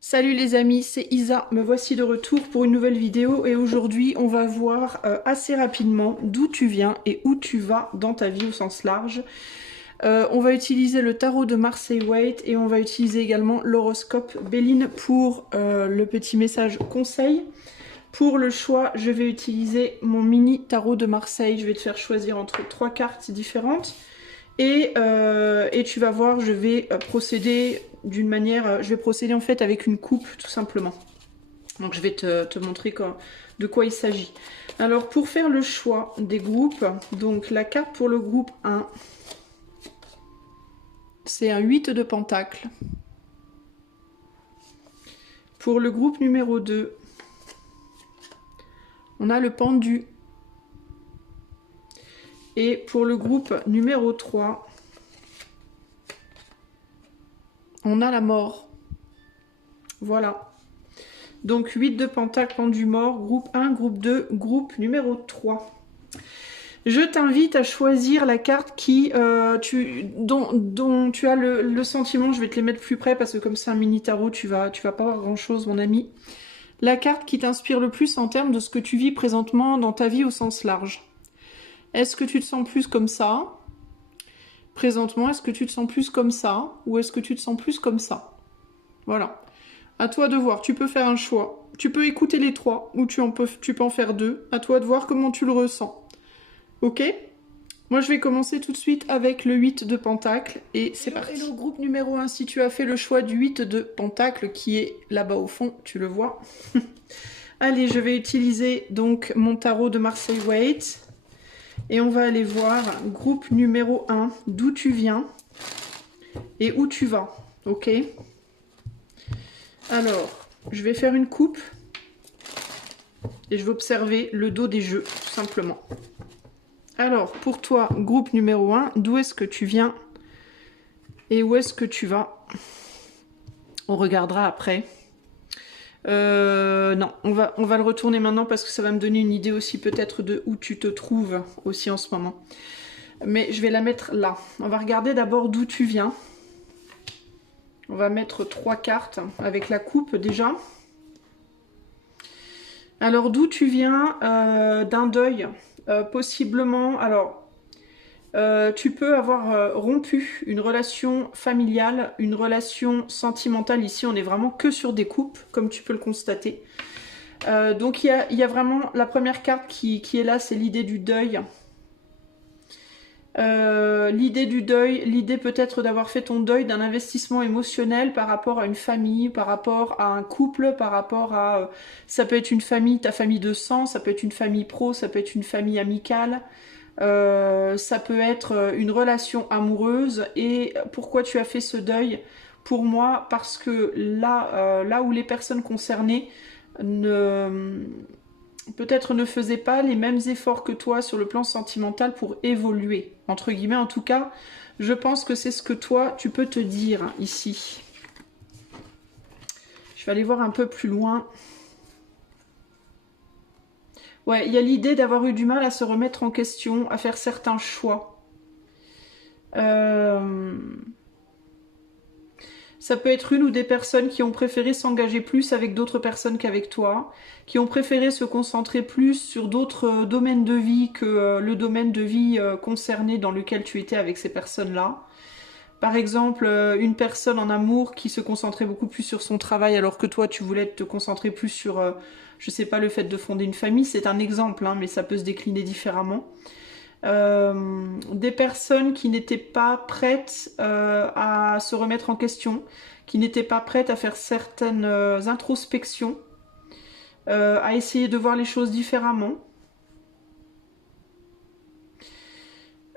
Salut les amis, c'est Isa, me voici de retour pour une nouvelle vidéo et aujourd'hui on va voir assez rapidement d'où tu viens et où tu vas dans ta vie au sens large. On va utiliser le tarot de Marseille Waite et on va utiliser également l'horoscope Béline pour le petit message conseil. Pour le choix, je vais utiliser mon mini tarot de Marseille, je vais te faire choisir entre 3 cartes différentes. Et tu vas voir, je vais procéder d'une manière... Je vais procéder en fait avec une coupe, tout simplement. Donc je vais te montrer de quoi il s'agit. Alors pour faire le choix des groupes, donc la carte pour le groupe 1, c'est un 8 de pentacle. Pour le groupe numéro 2, on a le pendu. Et pour le groupe numéro 3, on a la mort. Voilà. Donc 8 de pentacle, pendu, mort, groupe 1, groupe 2, groupe numéro 3. Je t'invite à choisir la carte dont tu as le sentiment. Je vais te les mettre plus près parce que comme c'est un mini tarot, tu vas pas voir grand chose, mon ami. La carte qui t'inspire le plus en termes de ce que tu vis présentement dans ta vie au sens large. Est-ce que tu te sens plus comme ça? Présentement, est-ce que tu te sens plus comme ça? Ou est-ce que tu te sens plus comme ça? Voilà. À toi de voir. Tu peux faire un choix. Tu peux écouter les 3 ou tu peux en faire 2. À toi de voir comment tu le ressens. Ok? Moi, je vais commencer tout de suite avec le 8 de pentacle et c'est parti. Hello, groupe numéro 1, si tu as fait le choix du 8 de pentacle qui est là-bas au fond, tu le vois. Allez, je vais utiliser donc mon tarot de Marseille Waite. Et on va aller voir groupe numéro 1, d'où tu viens et où tu vas. Ok? Alors, je vais faire une coupe et je vais observer le dos des jeux, tout simplement. Alors, pour toi, groupe numéro 1, d'où est-ce que tu viens et où est-ce que tu vas? On regardera après. Non, on va le retourner maintenant parce que ça va me donner une idée aussi peut-être de où tu te trouves aussi en ce moment. Mais je vais la mettre là. On va regarder d'abord d'où tu viens. On va mettre 3 cartes avec la coupe déjà. Alors d'où tu viens d'un deuil, possiblement. Alors tu peux avoir rompu une relation familiale, une relation sentimentale. Ici, on est vraiment que sur des coupes, comme tu peux le constater. Donc il y a vraiment la première carte qui est là, c'est l'idée du deuil. L'idée du deuil, l'idée peut-être d'avoir fait ton deuil d'un investissement émotionnel par rapport à une famille, par rapport à un couple, par rapport à... ça peut être une famille, ta famille de sang, ça peut être une famille pro, ça peut être une famille amicale, ça peut être une relation amoureuse. Et pourquoi tu as fait ce deuil? Pour moi, parce que là où les personnes concernées peut-être ne faisaient pas les mêmes efforts que toi sur le plan sentimental pour évoluer, entre guillemets. En tout cas, je pense que c'est ce que toi, tu peux te dire ici. Je vais aller voir un peu plus loin. Ouais, il y a l'idée d'avoir eu du mal à se remettre en question, à faire certains choix. Ça peut être une ou des personnes qui ont préféré s'engager plus avec d'autres personnes qu'avec toi, qui ont préféré se concentrer plus sur d'autres domaines de vie que le domaine de vie concerné dans lequel tu étais avec ces personnes-là. Par exemple, une personne en amour qui se concentrait beaucoup plus sur son travail alors que toi tu voulais te concentrer plus sur, je sais pas, le fait de fonder une famille. C'est un exemple, hein, mais ça peut se décliner différemment. Des personnes qui n'étaient pas prêtes à se remettre en question, qui n'étaient pas prêtes à faire certaines introspections, à essayer de voir les choses différemment.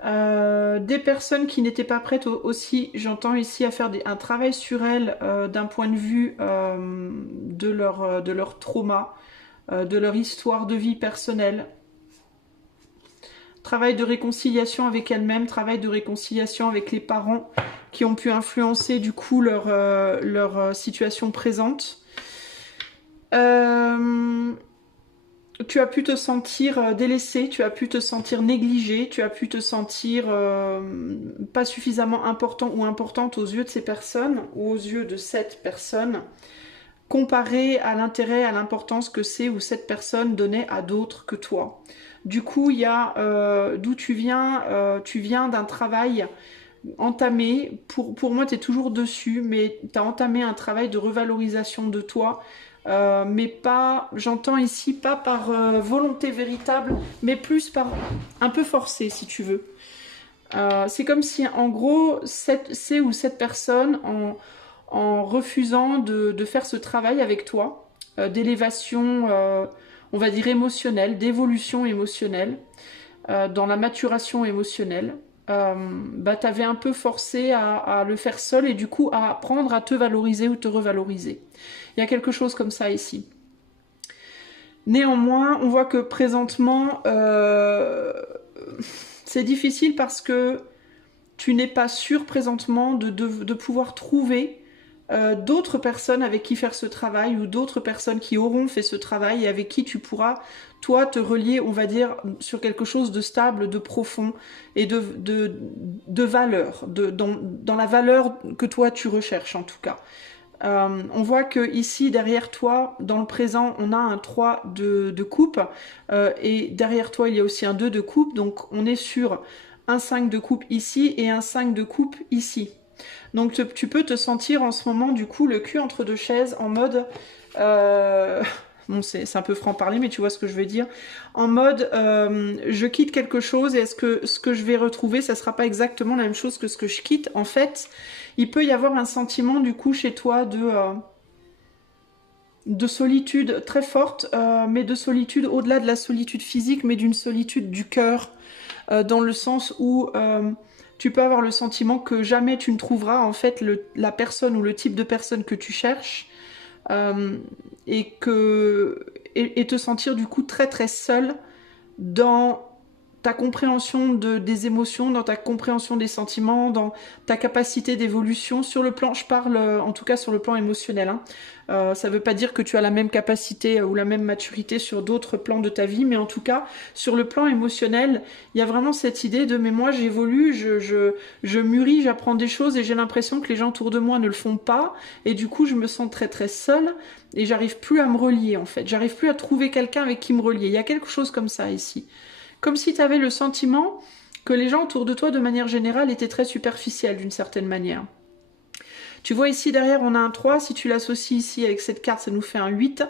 Des personnes qui n'étaient pas prêtes aussi, j'entends ici, à faire un travail sur elles d'un point de vue de leur trauma, de leur histoire de vie personnelle. Travail de réconciliation avec elles-mêmes, travail de réconciliation avec les parents qui ont pu influencer du coup leur situation présente. Tu as pu te sentir délaissé, tu as pu te sentir négligé, tu as pu te sentir pas suffisamment important ou importante aux yeux de ces personnes ou aux yeux de cette personne. comparé à l'intérêt, à l'importance que c'est ou cette personne donnait à d'autres que toi. Du coup, il y a d'où tu viens d'un travail entamé, pour moi tu es toujours dessus, mais tu as entamé un travail de revalorisation de toi, mais pas, j'entends ici, pas par volonté véritable, mais plus par un peu forcé si tu veux. C'est comme si en gros, cette personne, en refusant de faire ce travail avec toi, d'élévation, on va dire émotionnelle, d'évolution émotionnelle, dans la maturation émotionnelle, bah, t'avais un peu forcé à le faire seul et du coup à apprendre à te valoriser ou te revaloriser. Il y a quelque chose comme ça ici. Néanmoins, on voit que présentement, c'est difficile parce que tu n'es pas sûr présentement de pouvoir trouver d'autres personnes avec qui faire ce travail ou d'autres personnes qui auront fait ce travail et avec qui tu pourras, toi, te relier, on va dire, sur quelque chose de stable, de profond et de valeur, dans la valeur que toi tu recherches en tout cas. On voit que ici, derrière toi, dans le présent, on a un 3 de coupe et derrière toi, il y a aussi un 2 de coupe, donc on est sur un 5 de coupe ici et un 5 de coupe ici. Donc tu peux te sentir en ce moment du coup le cul entre deux chaises en mode... Bon, c'est un peu franc-parler, mais tu vois ce que je veux dire. En mode, je quitte quelque chose et est-ce que ce que je vais retrouver, ça sera pas exactement la même chose que ce que je quitte. En fait, il peut y avoir un sentiment du coup chez toi de solitude très forte, mais de solitude au-delà de la solitude physique, mais d'une solitude du cœur, dans le sens où... tu peux avoir le sentiment que jamais tu ne trouveras en fait la personne ou le type de personne que tu cherches et te sentir du coup très très seul dans ta compréhension des émotions, dans ta compréhension des sentiments, dans ta capacité d'évolution sur le plan, je parle en tout cas sur le plan émotionnel, hein. Ça ne veut pas dire que tu as la même capacité ou la même maturité sur d'autres plans de ta vie, mais en tout cas sur le plan émotionnel, il y a vraiment cette idée de mais moi j'évolue, je mûris, j'apprends des choses et j'ai l'impression que les gens autour de moi ne le font pas et du coup je me sens très très seule et j'arrive plus à me relier en fait, j'arrive plus à trouver quelqu'un avec qui me relier. Il y a quelque chose comme ça ici. Comme si tu avais le sentiment que les gens autour de toi, de manière générale, étaient très superficiels d'une certaine manière. Tu vois ici derrière, on a un 3. Si tu l'associes ici avec cette carte, ça nous fait un 8.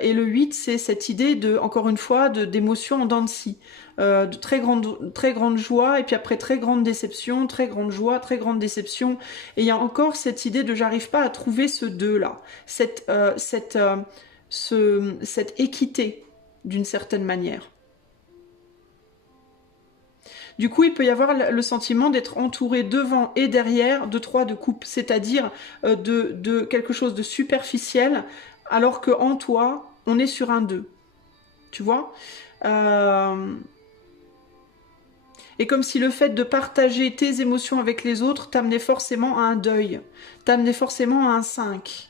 Et le 8, c'est cette idée, encore une fois, d'émotion en dents de scie. De très grande joie, et puis après très grande déception, très grande joie, très grande déception. Et il y a encore cette idée de j'arrive pas à trouver ce 2-là. Cette équité, d'une certaine manière. Du coup, il peut y avoir le sentiment d'être entouré devant et derrière de 3 de coupe, c'est-à-dire de quelque chose de superficiel, alors qu'en toi, on est sur un 2. Tu vois Et comme si le fait de partager tes émotions avec les autres t'amenait forcément à un deuil, t'amenait forcément à un 5.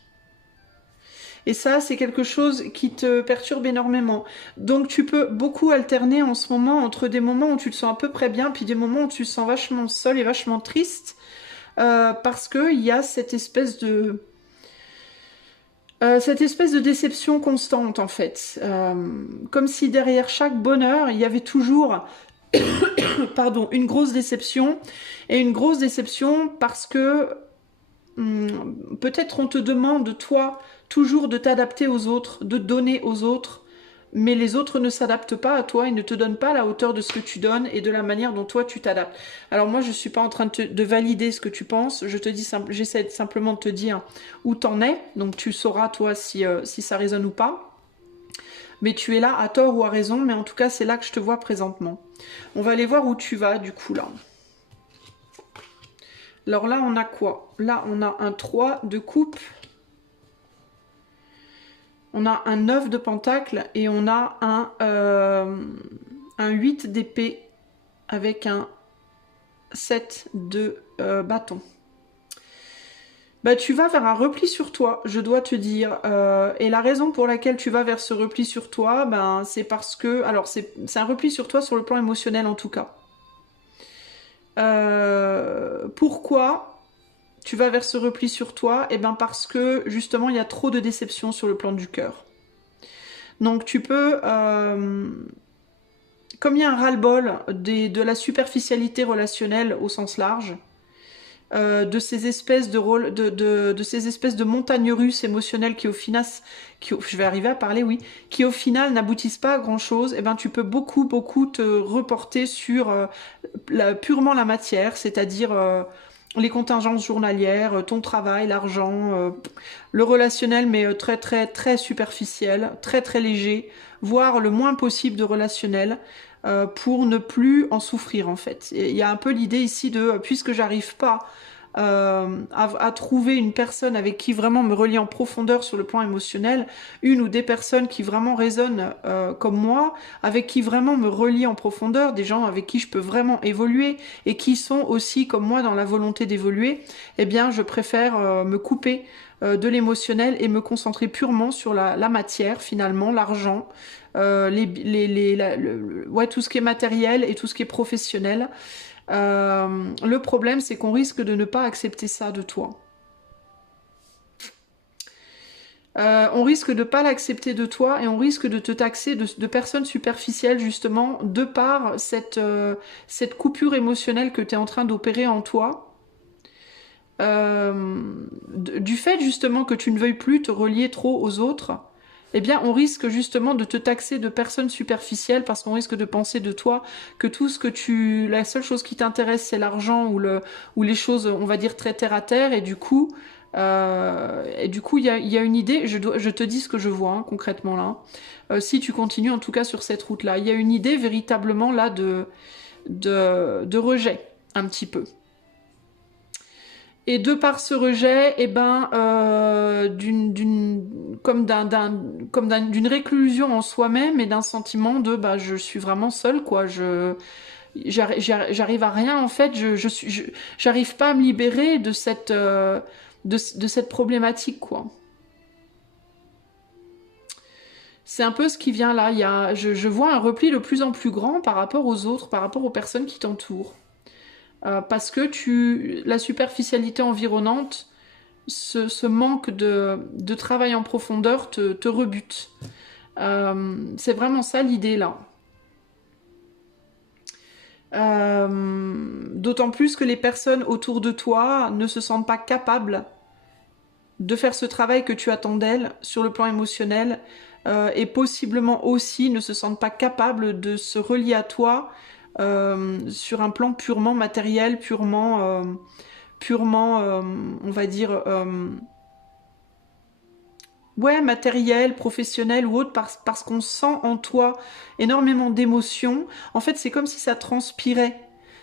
Et ça, c'est quelque chose qui te perturbe énormément. Donc tu peux beaucoup alterner en ce moment entre des moments où tu te sens à peu près bien, puis des moments où tu te sens vachement seul et vachement triste, parce qu'il y a cette espèce de déception constante en fait. Comme si derrière chaque bonheur, il y avait toujours pardon, une grosse déception. Et une grosse déception parce que peut-être on te demande, toi, toujours de t'adapter aux autres, de donner aux autres, mais les autres ne s'adaptent pas à toi et ne te donnent pas la hauteur de ce que tu donnes et de la manière dont toi tu t'adaptes. Alors moi je ne suis pas en train de valider ce que tu penses, j'essaie simplement de te dire où t'en es, donc tu sauras toi si ça résonne ou pas. Mais tu es là à tort ou à raison, mais en tout cas c'est là que je te vois présentement. On va aller voir où tu vas du coup là. Alors là on a quoi? Là on a un 3 de coupe. On a un 9 de pentacle et on a un 8 d'épée avec un 7 de bâton. Bah, tu vas vers un repli sur toi, je dois te dire. Et la raison pour laquelle tu vas vers ce repli sur toi, ben, c'est parce que... Alors, c'est un repli sur toi sur le plan émotionnel en tout cas. Pourquoi tu vas vers ce repli sur toi? Eh bien parce que justement il y a trop de déception sur le plan du cœur. Donc tu peux, comme il y a un ras-le-bol de la superficialité relationnelle au sens large, de ces espèces de rôles, de ces espèces de montagnes russes émotionnelles qui au final, je vais arriver à parler, oui, qui au final n'aboutissent pas à grand chose, et ben tu peux beaucoup te reporter sur purement la matière, c'est-à-dire les contingences journalières, ton travail, l'argent, le relationnel, mais très superficiel, très léger, voire le moins possible de relationnel. Pour ne plus en souffrir en fait. Il y a un peu l'idée ici de, puisque j'arrive pas à trouver une personne avec qui vraiment me relier en profondeur sur le plan émotionnel, une ou des personnes qui vraiment résonnent comme moi, avec qui vraiment me relie en profondeur, des gens avec qui je peux vraiment évoluer et qui sont aussi comme moi dans la volonté d'évoluer, eh bien je préfère me couper de l'émotionnel et me concentrer purement sur la matière finalement, l'argent, ouais, tout ce qui est matériel et tout ce qui est professionnel. Le problème, c'est qu'on risque de ne pas accepter ça de toi. On risque de ne pas l'accepter de toi et on risque de te taxer de personne superficielle justement de par cette coupure émotionnelle que tu es en train d'opérer en toi. Du fait justement que tu ne veuilles plus te relier trop aux autres, eh bien on risque justement de te taxer de personnes superficielles parce qu'on risque de penser de toi que tout ce que la seule chose qui t'intéresse c'est l'argent ou les choses on va dire très terre à terre et du coup il y a une idée, je te dis ce que je vois hein, concrètement là, si tu continues en tout cas sur cette route là, il y a une idée véritablement là de rejet un petit peu. Et de par ce rejet, eh ben, d'une réclusion en soi-même et d'un sentiment de bah, je suis vraiment seule, quoi. J'arrive à rien en fait, j'arrive pas à me libérer de cette problématique, quoi. C'est un peu ce qui vient là. Je vois un repli de plus en plus grand par rapport aux autres, par rapport aux personnes qui t'entourent. Parce que la superficialité environnante, ce manque de travail en profondeur te rebute. C'est vraiment ça l'idée là. D'autant plus que les personnes autour de toi ne se sentent pas capables de faire ce travail que tu attends d'elles sur le plan émotionnel et possiblement aussi ne se sentent pas capables de se relier à toi sur un plan purement matériel, purement on va dire, ouais, matériel, professionnel ou autre, parce qu'on sent en toi énormément d'émotions. En fait, c'est comme si ça transpirait.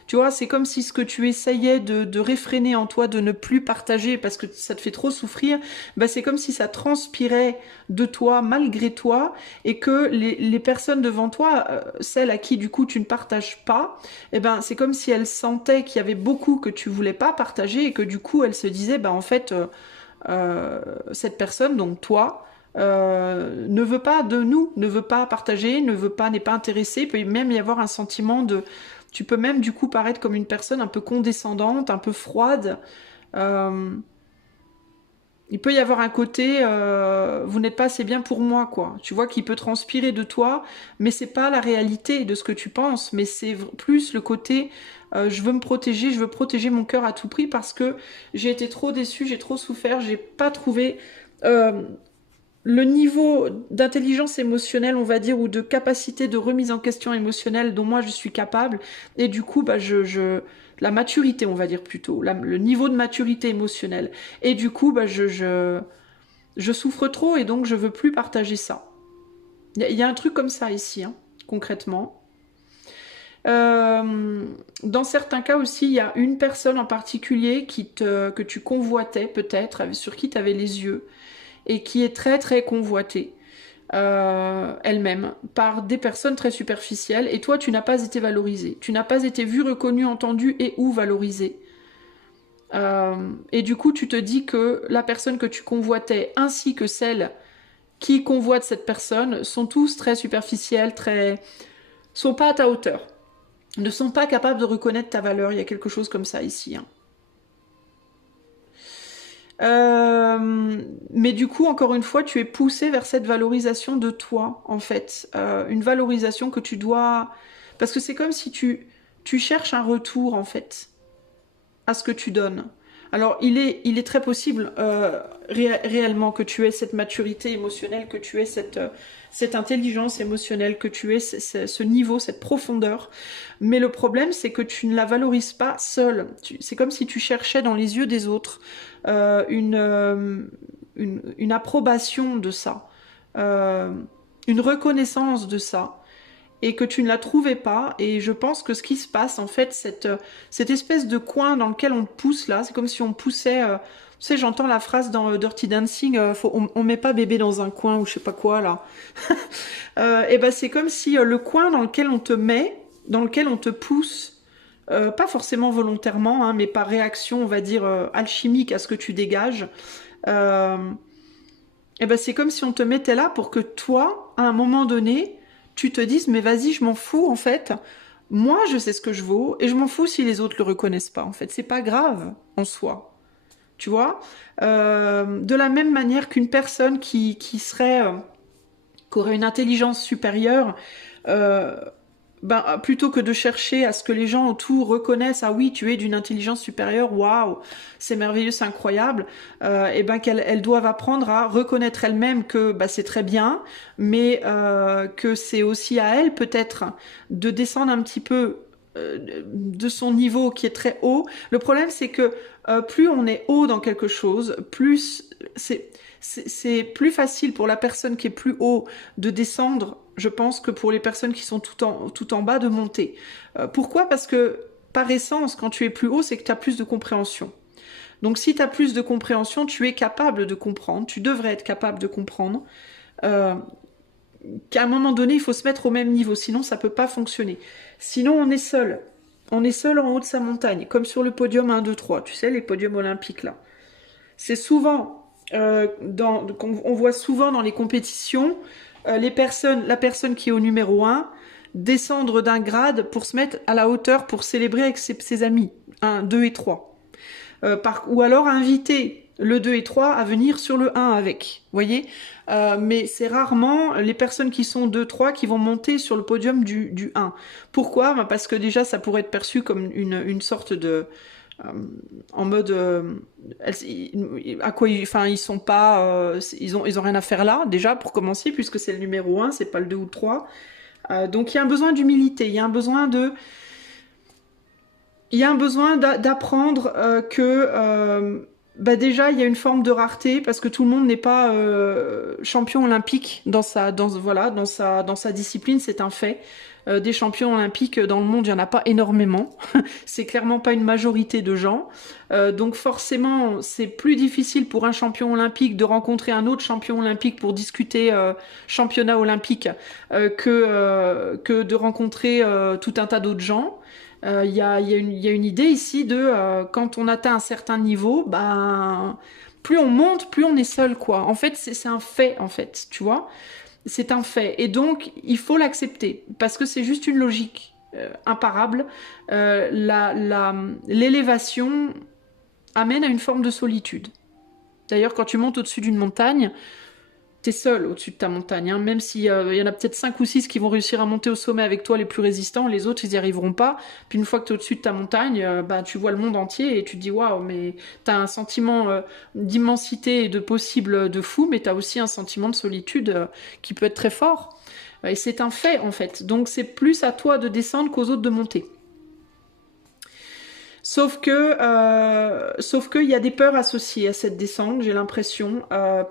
Tu vois, c'est comme si ce que tu essayais de réfréner en toi, de ne plus partager parce que ça te fait trop souffrir, bah c'est comme si ça transpirait de toi, malgré toi, et que les personnes devant toi, celles à qui du coup tu ne partages pas, eh ben c'est comme si elles sentaient qu'il y avait beaucoup que tu voulais pas partager et que du coup elles se disaient, bah en fait, cette personne, donc toi, ne veut pas de nous, ne veut pas partager, n'est pas intéressé, il peut même y avoir un sentiment de... Tu peux même du coup paraître comme une personne un peu condescendante, un peu froide. Il peut y avoir un côté vous n'êtes pas assez bien pour moi, quoi. Tu vois qu'il peut transpirer de toi, mais c'est pas la réalité de ce que tu penses, mais c'est plus le côté je veux me protéger, je veux protéger mon cœur à tout prix parce que j'ai été trop déçue, j'ai trop souffert, j'ai pas trouvé le niveau d'intelligence émotionnelle, on va dire, ou de capacité de remise en question émotionnelle dont moi je suis capable, et du coup, bah, la maturité, on va dire plutôt, le niveau de maturité émotionnelle. Et du coup, bah, je souffre trop et donc je veux plus partager ça. Il y a un truc comme ça ici, hein, concrètement. Dans certains cas aussi, il y a une personne en particulier que tu convoitais peut-être, sur qui tu avais les yeux, et qui est très convoitée elle-même par des personnes très superficielles, et toi tu n'as pas été valorisé, tu n'as pas été vu, reconnu, entendu et ou valorisé. Et du coup tu te dis que la personne que tu convoitais ainsi que celle qui convoite cette personne sont tous très superficiels, sont pas à ta hauteur, ne sont pas capables de reconnaître ta valeur. Il y a quelque chose comme ça ici, hein. Mais du coup, encore une fois, tu es poussé vers cette valorisation de toi, en fait. Une valorisation que tu dois... Parce que c'est comme si tu cherches un retour, en fait, à ce que tu donnes. Alors, il est très possible réellement que tu aies cette maturité émotionnelle, que tu aies cette intelligence émotionnelle, que tu aies ce niveau, cette profondeur. Mais le problème, c'est que tu ne la valorises pas seule. C'est comme si tu cherchais dans les yeux des autres une approbation de ça, euh, une reconnaissance de ça, et que tu ne la trouvais pas. Et je pense que ce qui se passe, en fait, cette espèce de coin dans lequel on te pousse là, c'est comme si on poussait... tu sais, j'entends la phrase dans Dirty Dancing, on met pas bébé dans un coin ou je sais pas quoi là. Et ben c'est comme si le coin dans lequel on te met, dans lequel on te pousse, pas forcément volontairement, hein, mais par réaction, on va dire alchimique à ce que tu dégages. Euh, et ben c'est comme si on te mettait là pour que toi, à un moment donné, tu te dises mais vas-y, je m'en fous en fait. Moi, je sais ce que je vaux et je m'en fous si les autres le reconnaissent pas. En fait, c'est pas grave en soi. Tu vois, de la même manière qu'une personne qui serait, qui aurait une intelligence supérieure, euh, ben, plutôt que de chercher à ce que les gens autour reconnaissent, ah oui, tu es d'une intelligence supérieure, waouh, c'est merveilleux, c'est incroyable, et ben qu'elles doivent apprendre à reconnaître elles-mêmes que bah, c'est très bien, mais que c'est aussi à elles peut-être de descendre un petit peu de son niveau qui est très haut. Le problème, c'est que plus on est haut dans quelque chose, plus c'est plus facile pour la personne qui est plus haut de descendre, je pense, que pour les personnes qui sont tout en bas de monter. Pourquoi? Parce que par essence, quand tu es plus haut, c'est que tu as plus de compréhension. Donc si tu as plus de compréhension, tu es capable de comprendre, tu devrais être capable de comprendre euh, qu'à un moment donné, il faut se mettre au même niveau, sinon ça peut pas fonctionner. Sinon, on est seul. On est seul en haut de sa montagne, comme sur le podium 1, 2, 3. Tu sais, les podiums olympiques, là. C'est souvent, on voit souvent dans les compétitions, la personne qui est au numéro un descendre d'un grade pour se mettre à la hauteur pour célébrer avec ses amis, 1, 2 et 3. Ou alors inviter le 2 et 3 à venir sur le 1 avec, vous voyez. Mais c'est rarement les personnes qui sont 2, 3 qui vont monter sur le podium du 1. Pourquoi? Bah parce que déjà, ça pourrait être perçu comme une sorte de... en mode... à quoi enfin, ils sont pas... ils ont rien à faire là, déjà, pour commencer, puisque c'est le numéro 1, c'est pas le 2 ou le 3. Donc il y a un besoin d'humilité, il y a un besoin de... Il y a un besoin d'apprendre bah déjà il y a une forme de rareté parce que tout le monde n'est pas champion olympique voilà, dans sa discipline, c'est un fait. Des champions olympiques dans le monde, il n'y en a pas énormément. C'est clairement pas une majorité de gens. Donc forcément, c'est plus difficile pour un champion olympique de rencontrer un autre champion olympique pour discuter championnat olympique que de rencontrer tout un tas d'autres gens. Il y a une idée ici de quand on atteint un certain niveau, ben plus on monte, plus on est seul, quoi. En fait, c'est un fait, en fait, tu vois. C'est un fait. Et donc, il faut l'accepter, parce que c'est juste une logique imparable. L'élévation amène à une forme de solitude. D'ailleurs, quand tu montes au-dessus d'une montagne, t'es seul au-dessus de ta montagne, hein. Même s'il y en a peut-être 5 ou 6 qui vont réussir à monter au sommet avec toi, les plus résistants, les autres, ils n'y arriveront pas. Puis une fois que t'es au-dessus de ta montagne, bah, tu vois le monde entier et tu te dis, waouh, mais t'as un sentiment d'immensité et de possible de fou, mais t'as aussi un sentiment de solitude qui peut être très fort. Et c'est un fait, en fait. Donc c'est plus à toi de descendre qu'aux autres de monter. Sauf que il y a des peurs associées à cette descente, j'ai l'impression.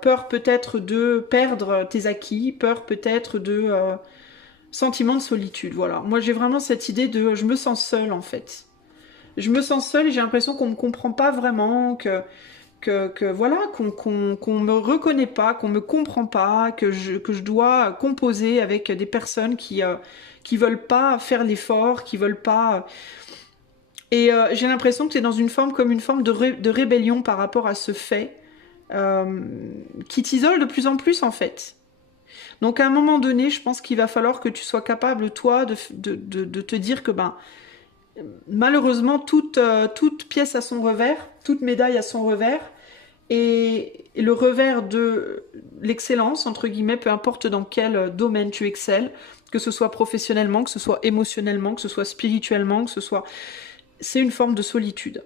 Peur peut-être de perdre tes acquis, peur peut-être de sentiment de solitude. Voilà. Moi, j'ai vraiment cette idée de, je me sens seule en fait. Je me sens seule et j'ai l'impression qu'on me comprend pas vraiment, que voilà, qu'on me reconnaît pas, qu'on me comprend pas, que je dois composer avec des personnes qui veulent pas faire l'effort, qui veulent pas. Et j'ai l'impression que c'est dans une forme comme une forme de rébellion par rapport à ce fait qui t'isole de plus en plus en fait. Donc à un moment donné, je pense qu'il va falloir que tu sois capable, toi, de te dire que ben, malheureusement, toute pièce a son revers, toute médaille a son revers, Et le revers de l'excellence, entre guillemets, peu importe dans quel domaine tu excelles, que ce soit professionnellement, que ce soit émotionnellement, que ce soit spirituellement, que ce soit... C'est une forme de solitude.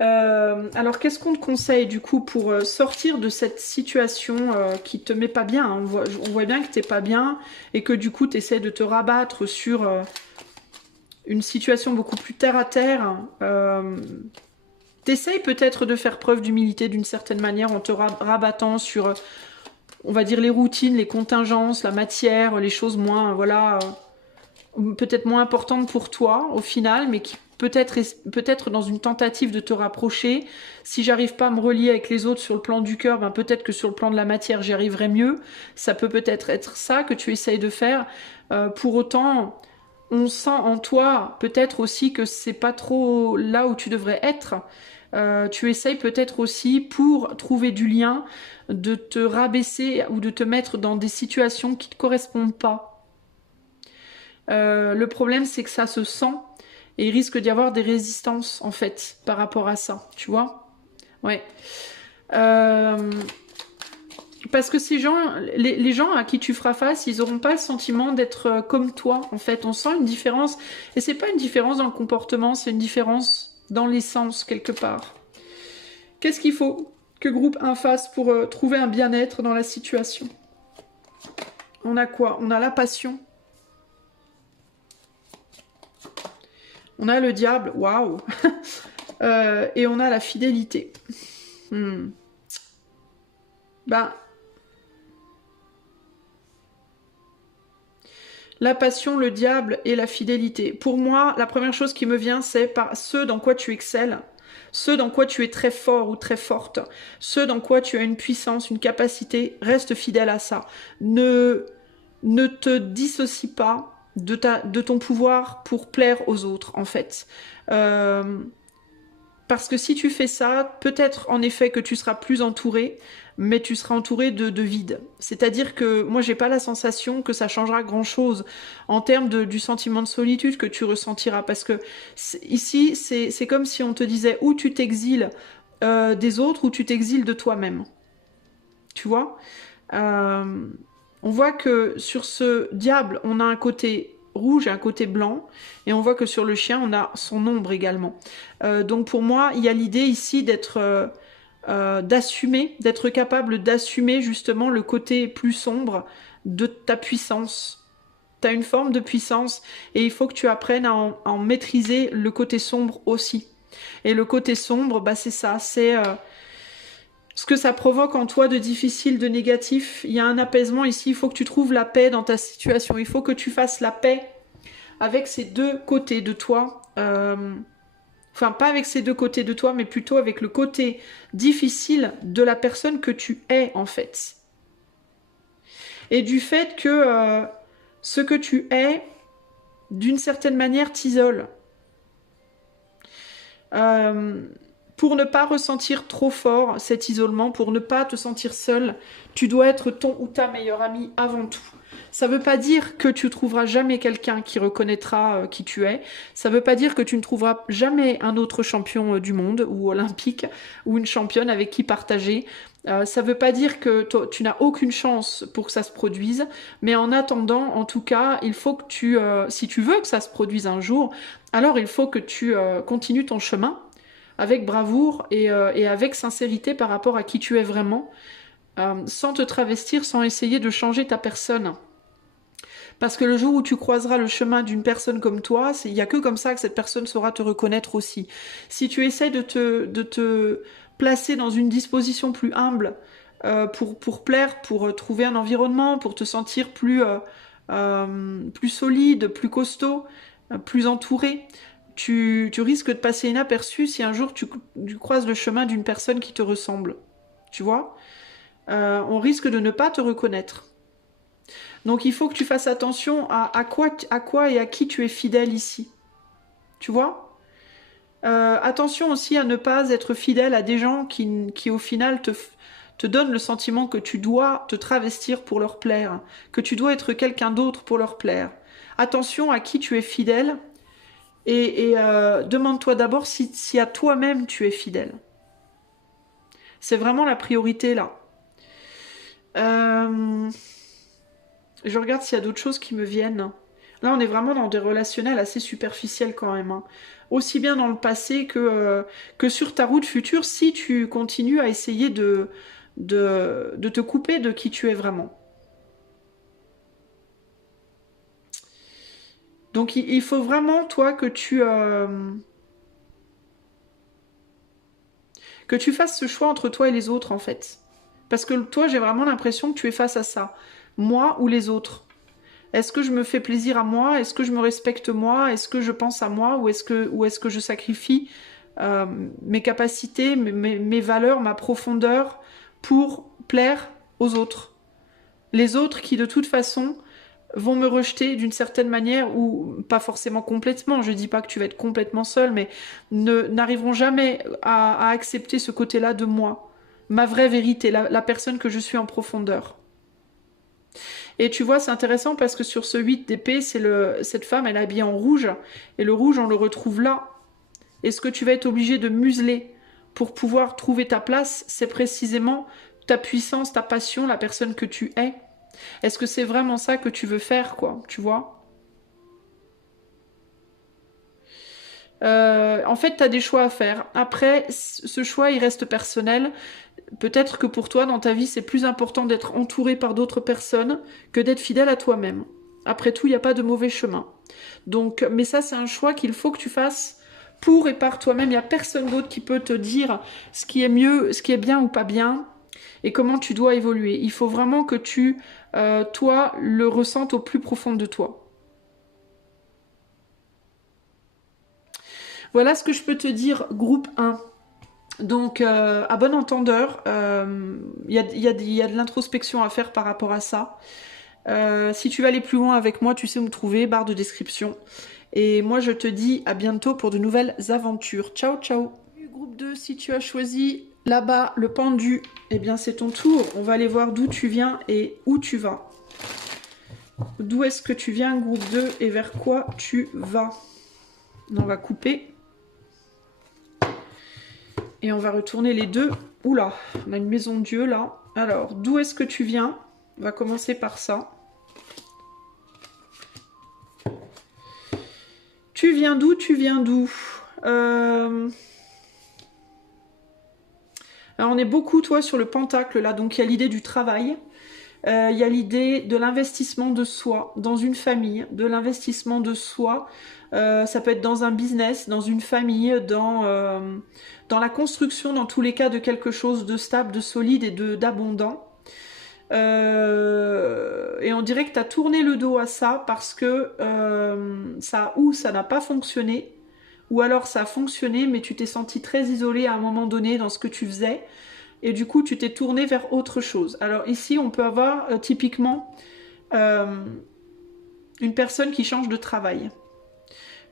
Alors, qu'est-ce qu'on te conseille du coup pour sortir de cette situation qui te met pas bien, hein. On voit bien que t'es pas bien et que du coup tu essaies de te rabattre sur une situation beaucoup plus terre à terre. T'essayes peut-être de faire preuve d'humilité d'une certaine manière en te rabattant sur, on va dire, les routines, les contingences, la matière, les choses moins, voilà, peut-être moins importantes pour toi au final, mais qui peut-être dans une tentative de te rapprocher. Si j'arrive pas à me relier avec les autres sur le plan du cœur, ben peut-être que sur le plan de la matière j'y arriverai mieux. Ça peut peut-être être ça que tu essayes de faire. Pour autant, on sent en toi peut-être aussi que c'est pas trop là où tu devrais être. Tu essayes peut-être aussi, pour trouver du lien, de te rabaisser ou de te mettre dans des situations qui ne te correspondent pas. Le problème, c'est que ça se sent et il risque d'y avoir des résistances, en fait, par rapport à ça, tu vois? Ouais. Parce que ces gens, les gens à qui tu feras face, ils n'auront pas le sentiment d'être comme toi, en fait. On sent une différence, et c'est pas une différence dans le comportement, c'est une différence dans l'essence, quelque part. Qu'est-ce qu'il faut que groupe 1 fasse pour trouver un bien-être dans la situation? On a quoi? On a la passion. On a le diable, waouh. Et on a la fidélité. Ben, la passion, le diable et la fidélité. Pour moi, la première chose qui me vient, c'est par ce dans quoi tu excelles, ce dans quoi tu es très fort ou très forte, ce dans quoi tu as une puissance, une capacité, reste fidèle à ça. Ne te dissocie pas de ton pouvoir pour plaire aux autres, en fait. Parce que si tu fais ça, peut-être en effet que tu seras plus entouré, mais tu seras entouré de vide. C'est-à-dire que moi, j'ai pas la sensation que ça changera grand-chose en termes du sentiment de solitude que tu ressentiras. Parce que ici, c'est comme si on te disait ou tu t'exiles des autres ou tu t'exiles de toi-même. Tu vois? On voit que sur ce diable, on a un côté rouge et un côté blanc, et on voit que sur le chien, on a son ombre également. Donc pour moi, il y a l'idée ici d'être, d'assumer, d'être capable d'assumer justement le côté plus sombre de ta puissance. Tu as une forme de puissance, et il faut que tu apprennes à en maîtriser le côté sombre aussi. Et le côté sombre, bah c'est ça, c'est... ce que ça provoque en toi de difficile, de négatif. Il y a un apaisement ici, il faut que tu trouves la paix dans ta situation. Il faut que tu fasses la paix avec ces deux côtés de toi. Enfin, pas avec ces deux côtés de toi, mais plutôt avec le côté difficile de la personne que tu es, en fait. Et du fait que ce que tu es, d'une certaine manière, t'isole. Pour ne pas ressentir trop fort cet isolement, pour ne pas te sentir seul, tu dois être ton ou ta meilleure amie avant tout. Ça ne veut pas dire que tu trouveras jamais quelqu'un qui reconnaîtra qui tu es. Ça ne veut pas dire que tu ne trouveras jamais un autre champion du monde ou olympique ou une championne avec qui partager. Ça ne veut pas dire que tu n'as aucune chance pour que ça se produise. Mais en attendant, en tout cas, il faut que si tu veux que ça se produise un jour, alors il faut que tu continues ton chemin avec bravoure et avec sincérité par rapport à qui tu es vraiment, sans te travestir, sans essayer de changer ta personne. Parce que le jour où tu croiseras le chemin d'une personne comme toi, il n'y a que comme ça que cette personne saura te reconnaître aussi. Si tu essaies de te placer dans une disposition plus humble pour plaire, pour trouver un environnement, pour te sentir plus solide, plus costaud, plus entouré, tu risques de passer inaperçu si un jour tu croises le chemin d'une personne qui te ressemble. Tu vois? On risque de ne pas te reconnaître. Donc il faut que tu fasses attention à quoi et à qui tu es fidèle ici. Tu vois? Attention aussi à ne pas être fidèle à des gens qui au final te donnent le sentiment que tu dois te travestir pour leur plaire, que tu dois être quelqu'un d'autre pour leur plaire. Attention à qui tu es fidèle et demande-toi d'abord si à toi-même tu es fidèle. C'est vraiment la priorité là. Je regarde s'il y a d'autres choses qui me viennent. Là, on est vraiment dans des relationnels assez superficiels quand même, hein. Aussi bien dans le passé que sur ta route future, si tu continues à essayer de te couper de qui tu es vraiment. Donc il faut vraiment, toi, que tu fasses ce choix entre toi et les autres, en fait. Parce que toi, j'ai vraiment l'impression que tu es face à ça. Moi ou les autres. Est-ce que je me fais plaisir à moi? Est-ce que je me respecte moi? Est-ce que je pense à moi? Ou est-ce que je sacrifie euh, mes capacités, mes valeurs, ma profondeur pour plaire aux autres? Les autres qui, de toute façon, vont me rejeter d'une certaine manière ou pas forcément complètement. Je dis pas que tu vas être complètement seul, mais n'arriveront jamais à accepter ce côté-là de moi, ma vraie vérité, la personne que je suis en profondeur. Et tu vois, c'est intéressant parce que sur ce 8 d'épée, cette femme, elle est habillée en rouge, et le rouge, on le retrouve là. Et ce que tu vas être obligé de museler pour pouvoir trouver ta place, c'est précisément ta puissance, ta passion, la personne que tu es. Est-ce que c'est vraiment ça que tu veux faire, quoi, tu vois? En fait, tu as des choix à faire. Après, ce choix, il reste personnel. Peut-être que pour toi, dans ta vie, c'est plus important d'être entouré par d'autres personnes que d'être fidèle à toi-même. Après tout, il n'y a pas de mauvais chemin. Donc, mais ça, c'est un choix qu'il faut que tu fasses pour et par toi-même. Il n'y a personne d'autre qui peut te dire ce qui est mieux, ce qui est bien ou pas bien, et comment tu dois évoluer. Il faut vraiment que toi, le ressentes au plus profond de toi. Voilà ce que je peux te dire, groupe 1. Donc, à bon entendeur, il y a de l'introspection à faire par rapport à ça. Si tu veux aller plus loin avec moi, tu sais où me trouver, barre de description. Et moi, je te dis à bientôt pour de nouvelles aventures. Ciao, ciao. Groupe 2, si tu as choisi là-bas le pendu, eh bien c'est ton tour. On va aller voir d'où tu viens et où tu vas. D'où est-ce que tu viens, groupe 2, et vers quoi tu vas? On va couper. Et on va retourner les deux. Oula, on a une maison Dieu là. Alors, d'où est-ce que tu viens? On va commencer par ça. Tu viens d'où? Tu viens d'où? Alors, on est beaucoup, toi, sur le pentacle là. Donc, il y a l'idée du travail. Il y a l'idée de l'investissement de soi dans une famille, de l'investissement de soi. Ça peut être dans un business, dans une famille, dans la construction, dans tous les cas, de quelque chose de stable, de solide et d'abondant. Et on dirait que tu as tourné le dos à ça parce que ça n'a pas fonctionné, ou alors ça a fonctionné, mais tu t'es senti très isolé à un moment donné dans ce que tu faisais. Et du coup, tu t'es tourné vers autre chose. Alors ici, on peut avoir typiquement une personne qui change de travail.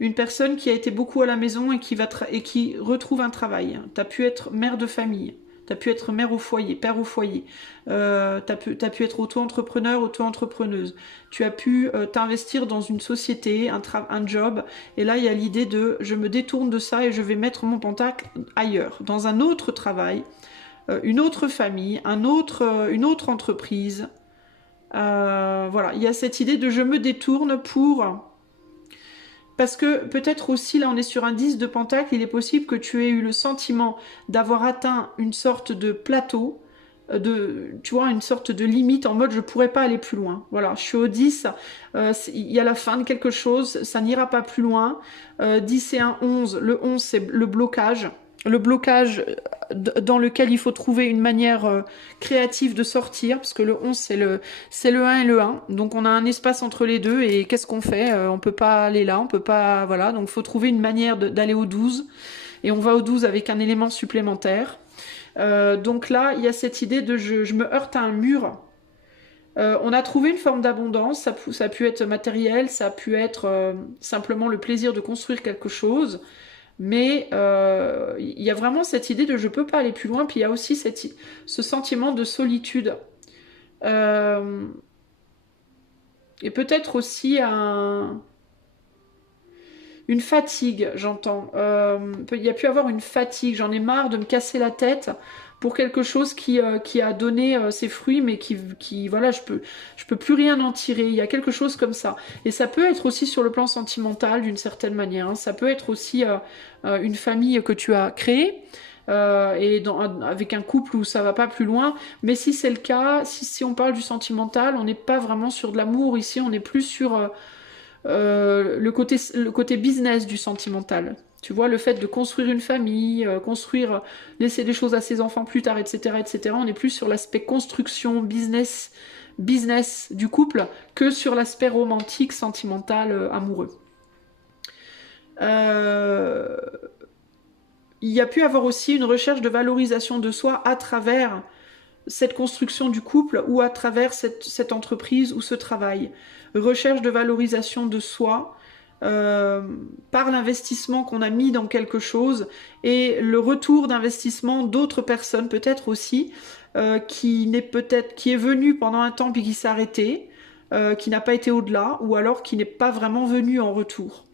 Une personne qui a été beaucoup à la maison et qui retrouve un travail. Tu as pu être mère de famille. Tu as pu être mère au foyer, père au foyer. Tu as pu être auto-entrepreneur, auto-entrepreneuse. Tu as pu t'investir dans une société, un job. Et là, il y a l'idée de je me détourne de ça et je vais mettre mon pentacle ailleurs, dans un autre travail. Une autre famille, une autre entreprise. Voilà, il y a cette idée de je me détourne pour... Parce que peut-être aussi, là on est sur un 10 de pentacle, il est possible que tu aies eu le sentiment d'avoir atteint une sorte de plateau, tu vois, une sorte de limite en mode je pourrais pas aller plus loin. Voilà, je suis au 10, il y a la fin de quelque chose, ça n'ira pas plus loin. 10 et un 11, le 11 c'est le blocage. Le blocage dans lequel il faut trouver une manière créative de sortir, parce que le 11 c'est le 1 et le 1, donc on a un espace entre les deux, et qu'est-ce qu'on fait? On peut pas aller là, on peut pas... Voilà, donc il faut trouver une manière d'aller au 12, et on va au 12 avec un élément supplémentaire. Donc là, il y a cette idée de je me heurte à un mur. On a trouvé une forme d'abondance, ça a pu être matériel, ça a pu être simplement le plaisir de construire quelque chose. Mais il y a vraiment cette idée de je peux pas aller plus loin, puis il y a aussi ce sentiment de solitude. Et peut-être aussi une fatigue, j'entends. Il y a pu avoir une fatigue, j'en ai marre de me casser la tête pour quelque chose qui a donné ses fruits, mais voilà, je peux plus rien en tirer. Il y a quelque chose comme ça. Et ça peut être aussi sur le plan sentimental, d'une certaine manière, hein. Ça peut être aussi une famille que tu as créée, avec un couple où ça va pas plus loin. Mais si c'est le cas, si on parle du sentimental, on n'est pas vraiment sur de l'amour ici, on est plus sur le côté business du sentimental. Tu vois, le fait de construire une famille, laisser des choses à ses enfants plus tard, etc., etc. On est plus sur l'aspect construction, business du couple que sur l'aspect romantique, sentimental, amoureux. Il y a pu avoir aussi une recherche de valorisation de soi à travers cette construction du couple ou à travers cette entreprise ou ce travail. Recherche de valorisation de soi par l'investissement qu'on a mis dans quelque chose et le retour d'investissement d'autres personnes peut-être aussi qui est venu pendant un temps puis qui s'est arrêté, qui n'a pas été au-delà ou alors qui n'est pas vraiment venu en retour.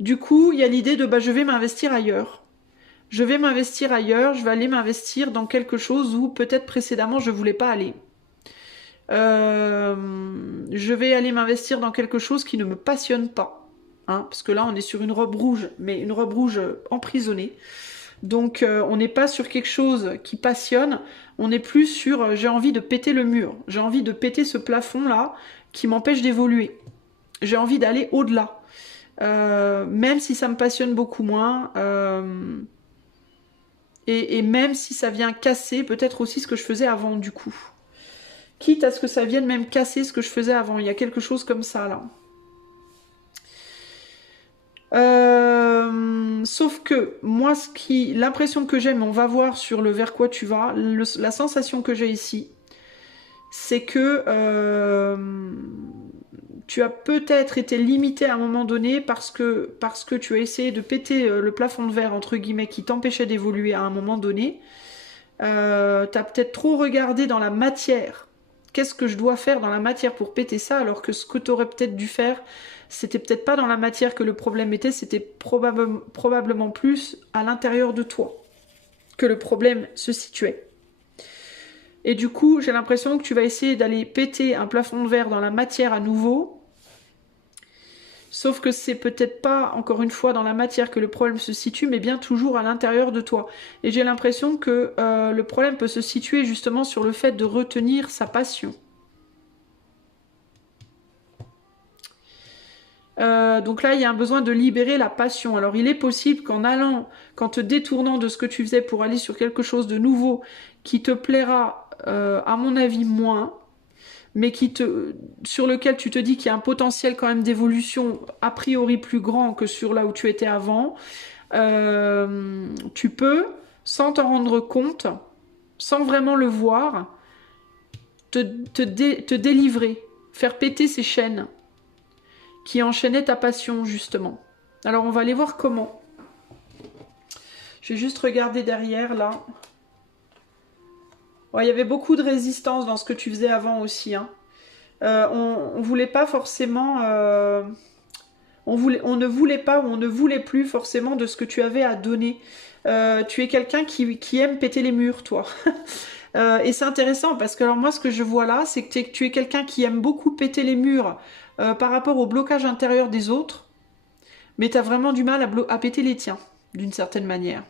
Du coup, il y a l'idée de je vais m'investir ailleurs. Je vais m'investir ailleurs, je vais aller m'investir dans quelque chose où peut-être précédemment je voulais pas aller. Je vais aller m'investir dans quelque chose qui ne me passionne pas. Hein, parce que là, on est sur une robe rouge, mais une robe rouge emprisonnée. Donc, on n'est pas sur quelque chose qui passionne, on est plus sur j'ai envie de péter le mur. J'ai envie de péter ce plafond-là qui m'empêche d'évoluer. J'ai envie d'aller au-delà. Même si ça me passionne beaucoup moins. Et même si ça vient casser peut-être aussi ce que je faisais avant, du coup. Quitte à ce que ça vienne même casser ce que je faisais avant. Il y a quelque chose comme ça, là. Sauf que moi, l'impression que j'ai, mais on va voir sur le vers quoi tu vas, la sensation que j'ai ici, c'est que tu as peut-être été limité à un moment donné parce que tu as essayé de péter le plafond de verre, entre guillemets, qui t'empêchait d'évoluer à un moment donné. Tu as peut-être trop regardé dans la matière. Qu'est-ce que je dois faire dans la matière pour péter ça, alors que ce que tu aurais peut-être dû faire, c'était peut-être pas dans la matière que le problème était, c'était probablement plus à l'intérieur de toi que le problème se situait. Et du coup, j'ai l'impression que tu vas essayer d'aller péter un plafond de verre dans la matière à nouveau, sauf que c'est peut-être pas, encore une fois, dans la matière que le problème se situe, mais bien toujours à l'intérieur de toi. Et j'ai l'impression que le problème peut se situer justement sur le fait de retenir sa passion. Donc là, il y a un besoin de libérer la passion. Alors, il est possible qu'en te détournant de ce que tu faisais pour aller sur quelque chose de nouveau, qui te plaira, à mon avis, moins, mais sur lequel tu te dis qu'il y a un potentiel quand même d'évolution a priori plus grand que sur là où tu étais avant, tu peux, sans t'en rendre compte, sans vraiment le voir, te délivrer, faire péter ces chaînes qui enchaînaient ta passion, justement. Alors, on va aller voir comment. Je vais juste regarder derrière, là. Ouais, il y avait beaucoup de résistance dans ce que tu faisais avant aussi. Hein. On voulait pas forcément... on ne voulait pas ou on ne voulait plus forcément de ce que tu avais à donner. Tu es quelqu'un qui aime péter les murs, toi. Et c'est intéressant parce que alors moi, ce que je vois là, c'est que tu es quelqu'un qui aime beaucoup péter les murs par rapport au blocage intérieur des autres, mais tu as vraiment du mal à péter les tiens, d'une certaine manière.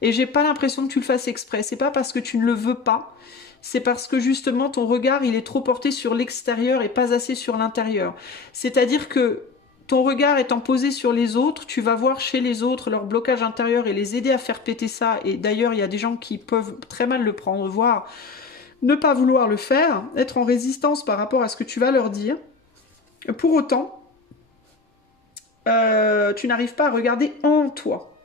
Et j'ai pas l'impression que tu le fasses exprès. C'est pas parce que tu ne le veux pas, c'est parce que justement ton regard il est trop porté sur l'extérieur et pas assez sur l'intérieur. C'est-à-dire que ton regard étant posé sur les autres, tu vas voir chez les autres leur blocage intérieur et les aider à faire péter ça. Et d'ailleurs, il y a des gens qui peuvent très mal le prendre, voire ne pas vouloir le faire, être en résistance par rapport à ce que tu vas leur dire. Pour autant, tu n'arrives pas à regarder en toi.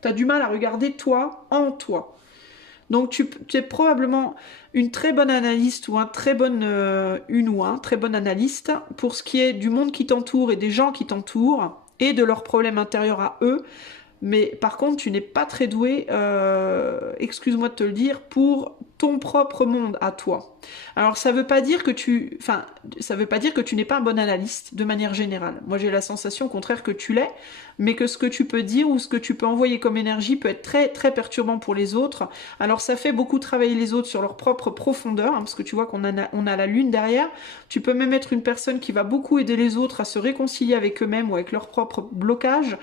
Tu as du mal à regarder toi en toi. Donc tu es probablement une très bonne analyste ou un très bon analyste pour ce qui est du monde qui t'entoure et des gens qui t'entourent et de leurs problèmes intérieurs à eux. Mais par contre, tu n'es pas très doué, excuse-moi de te le dire, pour ton propre monde à toi. Alors ça veut pas dire que ça veut pas dire que tu n'es pas un bon analyste de manière générale. Moi j'ai la sensation au contraire que tu l'es, mais que ce que tu peux dire ou ce que tu peux envoyer comme énergie peut être très très perturbant pour les autres. Alors ça fait beaucoup travailler les autres sur leur propre profondeur, hein, parce que tu vois on a la lune derrière. Tu peux même être une personne qui va beaucoup aider les autres à se réconcilier avec eux-mêmes ou avec leur propre blocage.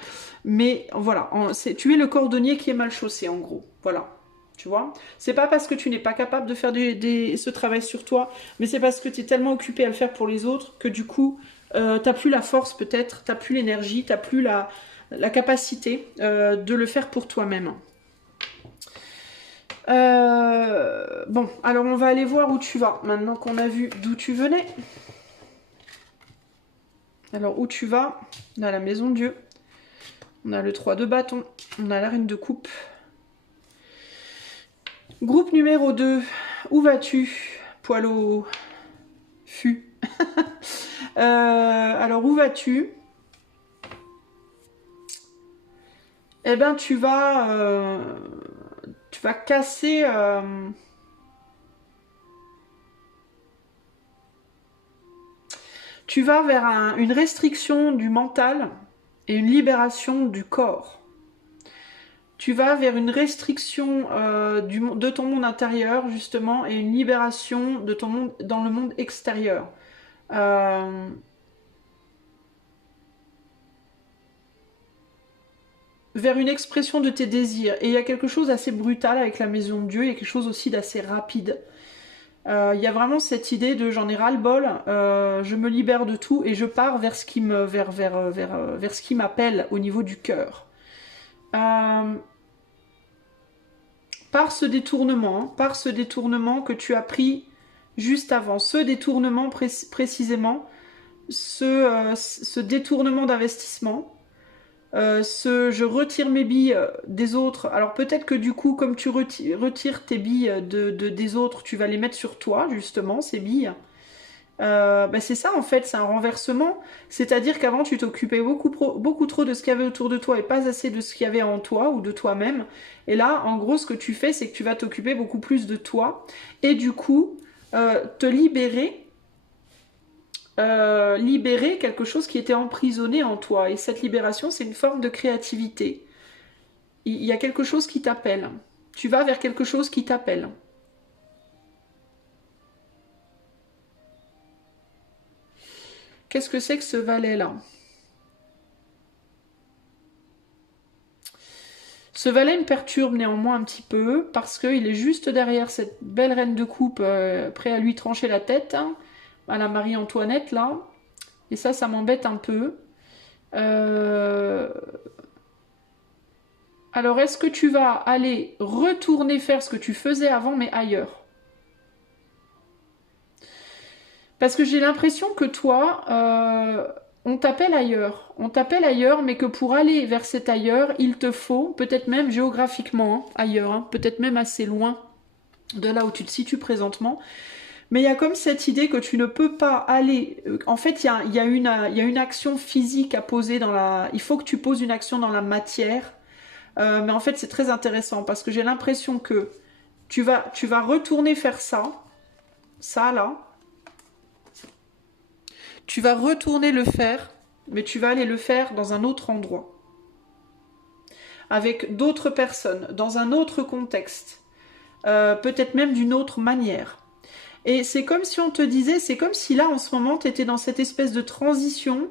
Mais voilà, tu es le cordonnier qui est mal chaussé en gros. Voilà. Tu vois, c'est pas parce que tu n'es pas capable de faire ce travail sur toi, mais c'est parce que tu es tellement occupé à le faire pour les autres que du coup, t'as plus la force peut-être, t'as plus l'énergie, t'as plus la capacité de le faire pour toi-même. Bon, alors on va aller voir où tu vas, maintenant qu'on a vu d'où tu venais. Alors où tu vas? On a la maison de Dieu, on a le 3 de bâton, on a la reine de coupe. Groupe numéro 2, où vas-tu? Poil au fût. Alors, où vas-tu? Eh ben, tu vas casser... tu vas vers une restriction du mental et une libération du corps. Tu vas vers une restriction de ton monde intérieur, justement, et une libération de ton monde dans le monde extérieur. Vers une expression de tes désirs. Et il y a quelque chose d'assez brutal avec la maison de Dieu, il y a quelque chose aussi d'assez rapide. Il y a vraiment cette idée de j'en ai ras-le-bol, je me libère de tout et je pars vers ce qui vers ce qui m'appelle au niveau du cœur. Par ce détournement que tu as pris juste avant, ce détournement précisément, ce détournement d'investissement, je retire mes billes des autres. Alors peut-être que du coup, comme tu retires tes billes des autres, tu vas les mettre sur toi, justement, ces billes. C'est ça en fait, c'est un renversement. C'est-à-dire qu'avant tu t'occupais beaucoup trop de ce qu'il y avait autour de toi et pas assez de ce qu'il y avait en toi ou de toi-même. Et là, en gros, ce que tu fais, c'est que tu vas t'occuper beaucoup plus de toi et du coup, te libérer quelque chose qui était emprisonné en toi. Et cette libération, c'est une forme de créativité. Il y a quelque chose qui t'appelle. Tu vas vers quelque chose qui t'appelle. Qu'est-ce que c'est que ce valet-là? Ce valet me perturbe néanmoins un petit peu parce qu'il est juste derrière cette belle reine de coupe prêt à lui trancher la tête, hein, à la Marie-Antoinette là. Et ça m'embête un peu. Alors est-ce que tu vas aller retourner faire ce que tu faisais avant mais ailleurs? Parce que j'ai l'impression que toi, on t'appelle ailleurs. On t'appelle ailleurs, mais que pour aller vers cet ailleurs, il te faut, peut-être même géographiquement, hein, ailleurs, hein, peut-être même assez loin de là où tu te situes présentement. Mais il y a comme cette idée que tu ne peux pas aller... En fait, il y a une action physique à poser dans la... Il faut que tu poses une action dans la matière. Mais en fait, c'est très intéressant parce que j'ai l'impression que tu vas retourner faire ça là. Tu vas retourner le faire, mais tu vas aller le faire dans un autre endroit. Avec d'autres personnes, dans un autre contexte. Peut-être même d'une autre manière. Et c'est comme si on te disait, c'est comme si là en ce moment tu étais dans cette espèce de transition.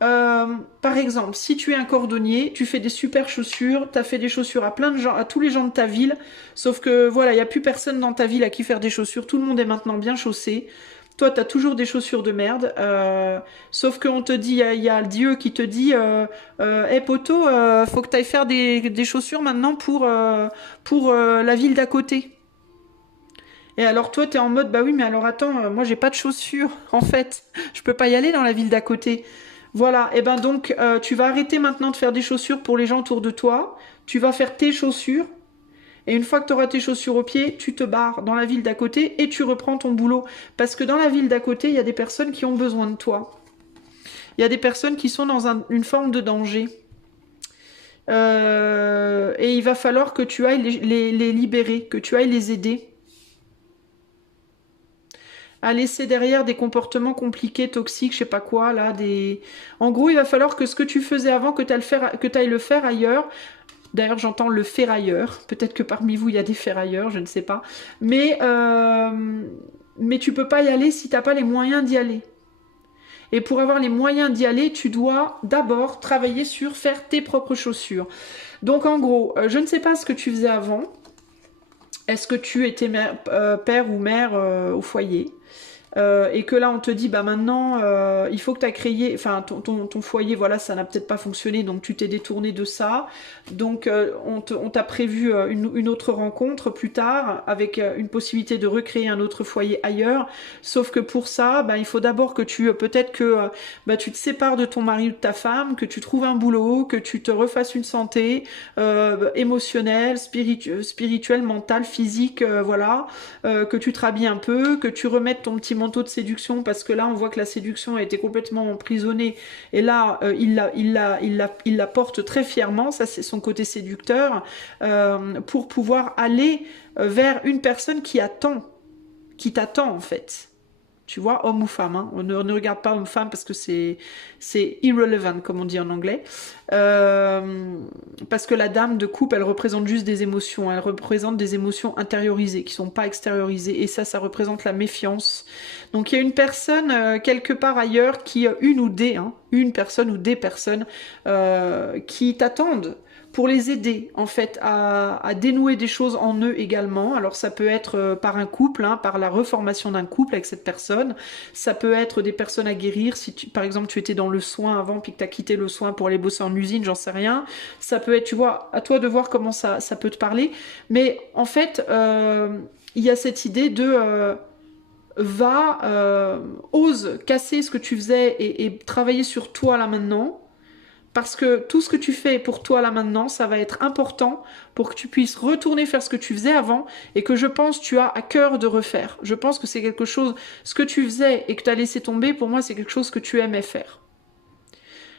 Par exemple, si tu es un cordonnier, tu fais des super chaussures, tu as fait des chaussures à plein de gens, à tous les gens de ta ville, sauf que voilà, il n'y a plus personne dans ta ville à qui faire des chaussures, tout le monde est maintenant bien chaussé. Toi, t'as toujours des chaussures de merde, sauf qu'on te dit, il y a Dieu qui te dit, hey poto, faut que t'ailles faire des chaussures maintenant pour la ville d'à côté. Et alors toi, t'es en mode, bah oui, mais alors attends, moi j'ai pas de chaussures, en fait, je peux pas y aller dans la ville d'à côté. Voilà, et ben donc, tu vas arrêter maintenant de faire des chaussures pour les gens autour de toi, tu vas faire tes chaussures. Et une fois que tu auras tes chaussures aux pieds, tu te barres dans la ville d'à côté et tu reprends ton boulot. Parce que dans la ville d'à côté, il y a des personnes qui ont besoin de toi. Il y a des personnes qui sont dans une forme de danger. Et il va falloir que tu ailles les libérer, que tu ailles les aider. à laisser derrière des comportements compliqués, toxiques, je sais pas quoi, là, En gros, il va falloir que ce que tu faisais avant, que tu ailles le faire ailleurs. D'ailleurs, j'entends le ferrailleur. Peut-être que parmi vous, il y a des ferrailleurs, je ne sais pas. Mais tu peux pas y aller si t'as pas les moyens d'y aller. Et pour avoir les moyens d'y aller, tu dois d'abord travailler sur faire tes propres chaussures. Donc en gros, je ne sais pas ce que tu faisais avant. Est-ce que tu étais père ou mère au foyer et que là on te dit bah maintenant il faut que tu as créé, enfin ton foyer, voilà, ça n'a peut-être pas fonctionné, donc tu t'es détourné de ça, donc on t'a prévu une autre rencontre plus tard avec une possibilité de recréer un autre foyer ailleurs, sauf que pour ça bah, il faut d'abord que peut-être que bah, tu te sépares de ton mari ou de ta femme, que tu trouves un boulot, que tu te refasses une santé émotionnelle, spirituelle, mentale, physique, voilà, que tu te rhabilles un peu, que tu remettes ton petit manteau de séduction, parce que là on voit que la séduction a été complètement emprisonnée et là il la porte très fièrement, ça c'est son côté séducteur, pour pouvoir aller vers une personne qui t'attend en fait. Tu vois, homme ou femme, hein. On ne regarde pas homme-femme parce que c'est irrelevant, comme on dit en anglais. Parce que la dame de coupe, elle représente juste des émotions. Elle représente des émotions intériorisées, qui sont pas extériorisées. Et ça représente la méfiance. Donc il y a une personne quelque part ailleurs qui, une personne ou des personnes qui t'attendent pour les aider en fait à dénouer des choses en eux également. Alors ça peut être par un couple, hein, par la reformation d'un couple avec cette personne. Ça peut être des personnes à guérir. Si par exemple tu étais dans le soin avant puis que tu as quitté le soin pour aller bosser en usine, j'en sais rien. Ça peut être, tu vois, à toi de voir comment ça peut te parler. Mais en fait, il y a cette idée de... ose casser ce que tu faisais et travailler sur toi là maintenant. Parce que tout ce que tu fais pour toi là maintenant, ça va être important pour que tu puisses retourner faire ce que tu faisais avant et que je pense tu as à cœur de refaire. Je pense que c'est quelque chose, ce que tu faisais et que tu as laissé tomber, pour moi c'est quelque chose que tu aimais faire.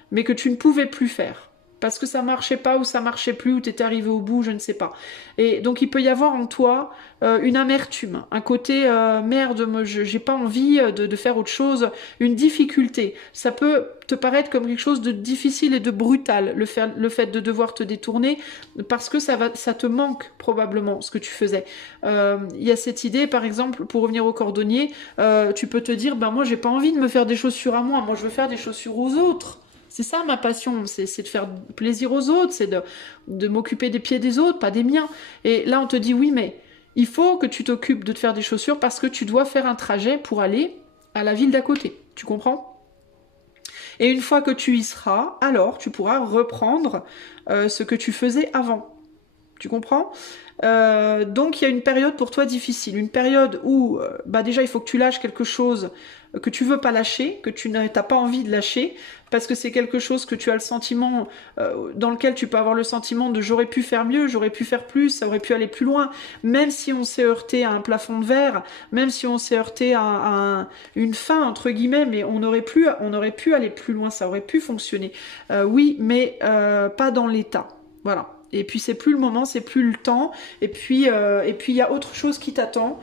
Mais que tu ne pouvais plus faire. Parce que ça marchait pas ou ça marchait plus ou tu étais arrivé au bout, je ne sais pas. Et donc il peut y avoir en toi une amertume, un côté merde, j'ai pas envie de faire autre chose, une difficulté. Ça peut te paraître comme quelque chose de difficile et de brutal, le fait de devoir te détourner, parce que ça te manque probablement ce que tu faisais. Il y a cette idée, par exemple, pour revenir au cordonnier, tu peux te dire, ben moi j'ai pas envie de me faire des chaussures à moi je veux faire des chaussures aux autres. C'est ça ma passion, c'est de faire plaisir aux autres, c'est de m'occuper des pieds des autres, pas des miens. Et là on te dit oui, mais il faut que tu t'occupes de te faire des chaussures parce que tu dois faire un trajet pour aller à la ville d'à côté. Tu comprends ? Et une fois que tu y seras, alors tu pourras reprendre ce que tu faisais avant. Tu comprends ? Donc il y a une période pour toi difficile, une période où bah déjà il faut que tu lâches quelque chose que tu veux pas lâcher, que tu n'as pas envie de lâcher, parce que c'est quelque chose que tu as le sentiment, dans lequel tu peux avoir le sentiment de j'aurais pu faire mieux, j'aurais pu faire plus, ça aurait pu aller plus loin, même si on s'est heurté à un plafond de verre, même si on s'est heurté à une fin entre guillemets, mais on aurait pu aller plus loin, ça aurait pu fonctionner. Oui, mais pas dans l'état. Voilà. Et puis c'est plus le moment, c'est plus le temps. Et puis il y a autre chose qui t'attend.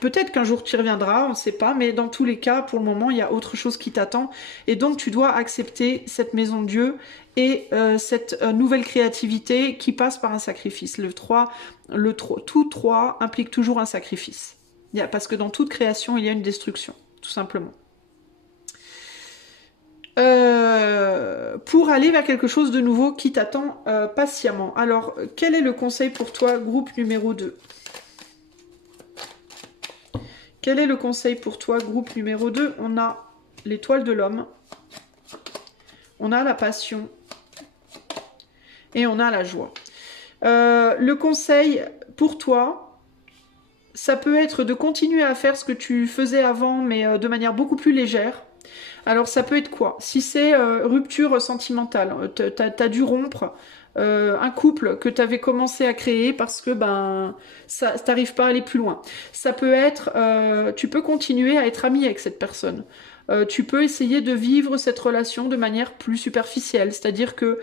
Peut-être qu'un jour tu y reviendras, on ne sait pas, mais dans tous les cas, pour le moment, il y a autre chose qui t'attend. Et donc tu dois accepter cette maison de Dieu et cette nouvelle créativité qui passe par un sacrifice. Tout 3 implique toujours un sacrifice. Parce que dans toute création, il y a une destruction, tout simplement. Pour aller vers quelque chose de nouveau qui t'attend patiemment. Alors, quel est le conseil pour toi, groupe numéro 2 ? Quel est le conseil pour toi, groupe numéro 2 ? On a l'étoile de l'homme, on a la passion et on a la joie. Le conseil pour toi, ça peut être de continuer à faire ce que tu faisais avant, mais de manière beaucoup plus légère. Alors ça peut être quoi? Si c'est rupture sentimentale, t'as dû rompre un couple que t'avais commencé à créer parce que ben ça t'arrive pas à aller plus loin. Ça peut être, tu peux continuer à être ami avec cette personne. Tu peux essayer de vivre cette relation de manière plus superficielle, c'est-à-dire que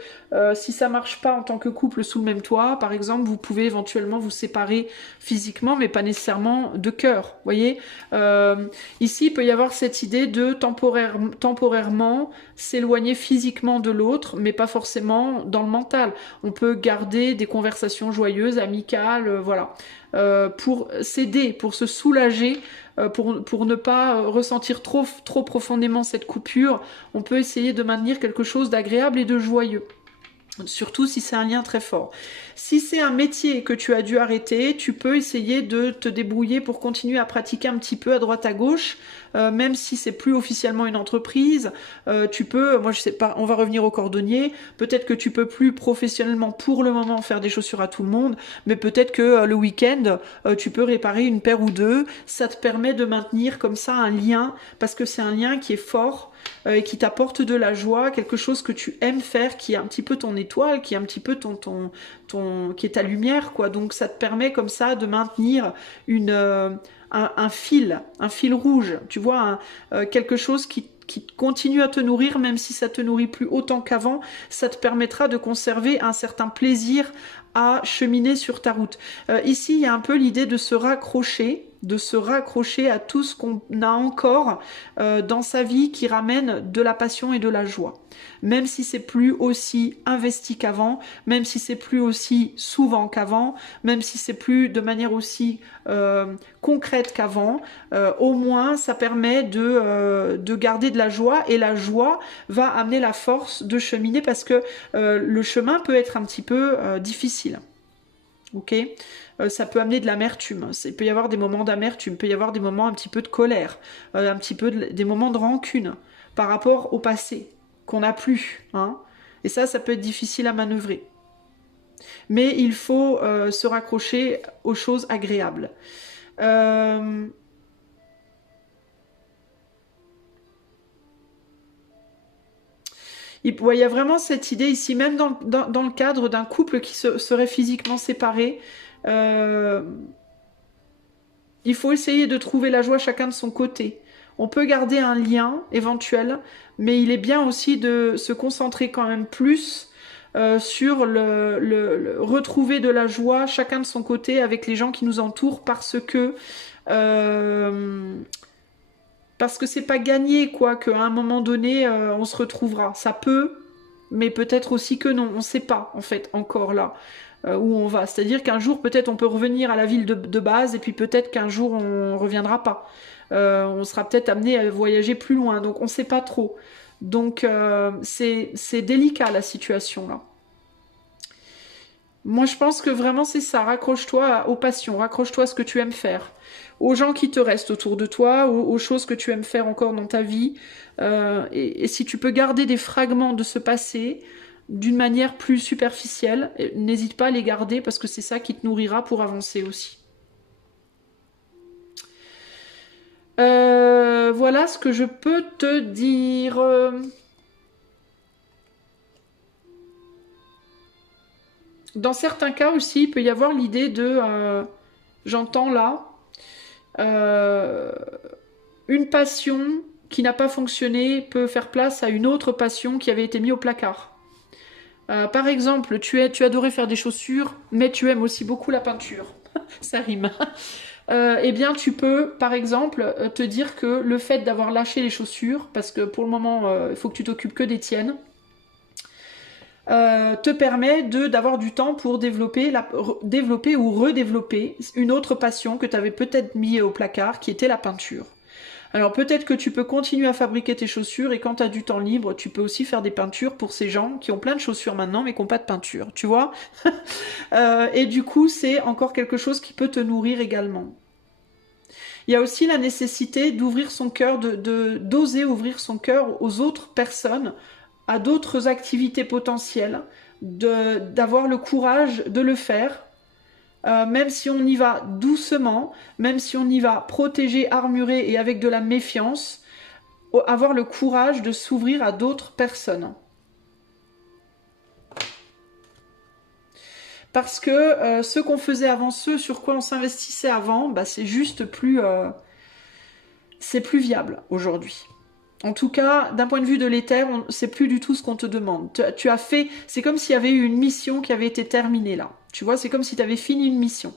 si ça marche pas en tant que couple sous le même toit, par exemple, vous pouvez éventuellement vous séparer physiquement, mais pas nécessairement de cœur. Voyez, ici il peut y avoir cette idée de temporairement s'éloigner physiquement de l'autre, mais pas forcément dans le mental. On peut garder des conversations joyeuses, amicales, voilà, pour s'aider, pour se soulager, pour ne pas ressentir trop profondément cette coupure. On peut essayer de maintenir quelque chose d'agréable et de joyeux. Surtout si c'est un lien très fort. Si c'est un métier que tu as dû arrêter, tu peux essayer de te débrouiller pour continuer à pratiquer un petit peu à droite à gauche, même si c'est plus officiellement une entreprise. Tu peux, moi je sais pas, on va revenir au cordonnier. Peut-être que tu peux plus professionnellement pour le moment faire des chaussures à tout le monde, mais peut-être que le week-end tu peux réparer une paire ou deux. Ça te permet de maintenir comme ça un lien, parce que c'est un lien qui est fort et qui t'apporte de la joie, quelque chose que tu aimes faire, qui est un petit peu ton étoile, qui est un petit peu qui est ta lumière, quoi. Donc ça te permet comme ça de maintenir un fil rouge, tu vois, quelque chose qui continue à te nourrir, même si ça te nourrit plus autant qu'avant. Ça te permettra de conserver un certain plaisir à cheminer sur ta route. Ici, il y a un peu l'idée de se raccrocher à tout ce qu'on a encore dans sa vie qui ramène de la passion et de la joie. Même si c'est plus aussi investi qu'avant, même si c'est plus aussi souvent qu'avant, même si c'est plus de manière aussi concrète qu'avant, au moins ça permet de garder de la joie, et la joie va amener la force de cheminer, parce que le chemin peut être un petit peu difficile. Ok, ça peut amener de l'amertume. Il peut y avoir des moments d'amertume, il peut y avoir des moments un petit peu de colère, un petit peu des moments de rancune par rapport au passé qu'on n'a plus. Hein. Et ça peut être difficile à manœuvrer. Mais il faut se raccrocher aux choses agréables. Il y a vraiment cette idée ici, même dans le cadre d'un couple qui serait physiquement séparé. Il faut essayer de trouver la joie chacun de son côté. On peut garder un lien éventuel, mais il est bien aussi de se concentrer quand même plus sur retrouver de la joie chacun de son côté avec les gens qui nous entourent, parce que c'est pas gagné, quoi, qu'à un moment donné on se retrouvera. Ça peut, mais peut-être aussi que non. On sait pas en fait encore là où on va. C'est-à-dire qu'un jour peut-être on peut revenir à la ville de base, et puis peut-être qu'un jour on reviendra pas. On sera peut-être amené à voyager plus loin, donc on sait pas trop. Donc c'est délicat la situation là. Moi je pense que vraiment c'est ça, raccroche-toi aux passions, raccroche-toi à ce que tu aimes faire, aux gens qui te restent autour de toi, aux choses que tu aimes faire encore dans ta vie, et si tu peux garder des fragments de ce passé d'une manière plus superficielle, n'hésite pas à les garder, parce que c'est ça qui te nourrira pour avancer aussi. Voilà ce que je peux te dire. Dans certains cas aussi, il peut y avoir l'idée de, j'entends là, euh, une passion qui n'a pas fonctionné peut faire place à une autre passion qui avait été mise au placard. Par exemple, tu adorais faire des chaussures, mais tu aimes aussi beaucoup la peinture. Ça rime. Eh bien, tu peux, par exemple, te dire que le fait d'avoir lâché les chaussures, parce que pour le moment, il faut que tu t'occupes que des tiennes, te permet d'avoir du temps pour développer ou redévelopper une autre passion que tu avais peut-être mis au placard, qui était la peinture. Alors peut-être que tu peux continuer à fabriquer tes chaussures, et quand tu as du temps libre, tu peux aussi faire des peintures pour ces gens qui ont plein de chaussures maintenant mais qui n'ont pas de peinture, tu vois. Et du coup, c'est encore quelque chose qui peut te nourrir également. Il y a aussi la nécessité d'ouvrir son cœur, d'oser ouvrir son cœur aux autres personnes, à d'autres activités potentielles, d'avoir le courage de le faire, même si on y va doucement, même si on y va protégé, armuré et avec de la méfiance. avoir le courage de s'ouvrir à d'autres personnes. Parce que ce qu'on faisait avant, ce sur quoi on s'investissait avant, bah, c'est juste plus... c'est plus viable aujourd'hui. En tout cas, d'un point de vue de l'éther, c'est plus du tout ce qu'on te demande. Tu as fait... C'est comme s'il y avait eu une mission qui avait été terminée là. Tu vois, c'est comme si tu avais fini une mission.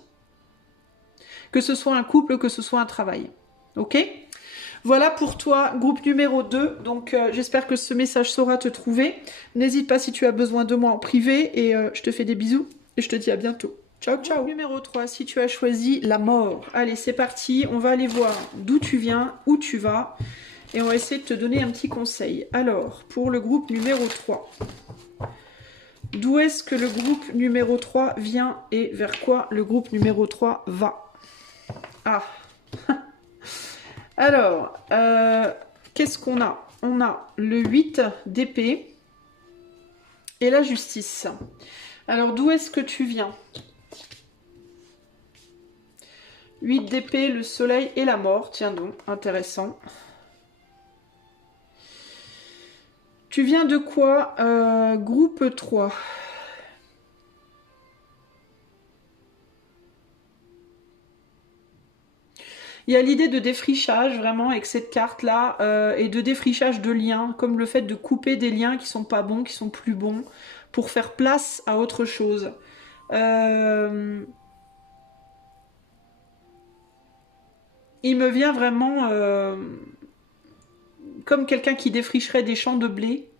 Que ce soit un couple, que ce soit un travail. Ok ? Voilà pour toi, groupe numéro 2. Donc, j'espère que ce message saura te trouver. N'hésite pas si tu as besoin de moi en privé. Et je te fais des bisous. Et je te dis à bientôt. Ciao, ciao. Groupe numéro 3, si tu as choisi la mort. Allez, c'est parti. On va aller voir d'où tu viens, où tu vas. Et on va essayer de te donner un petit conseil. Alors, pour le groupe numéro 3. D'où est-ce que le groupe numéro 3 vient et vers quoi le groupe numéro 3 va? Ah. Alors, qu'est-ce qu'on a? On a le 8 d'épée et la justice. Alors, d'où est-ce que tu viens? 8 d'épée, le soleil et la mort. Tiens donc, intéressant. Tu viens de quoi? Groupe 3. Il y a l'idée de défrichage vraiment avec cette carte-là et de défrichage de liens, comme le fait de couper des liens qui sont pas bons, qui sont plus bons, pour faire place à autre chose. Il me vient vraiment comme quelqu'un qui défricherait des champs de blé,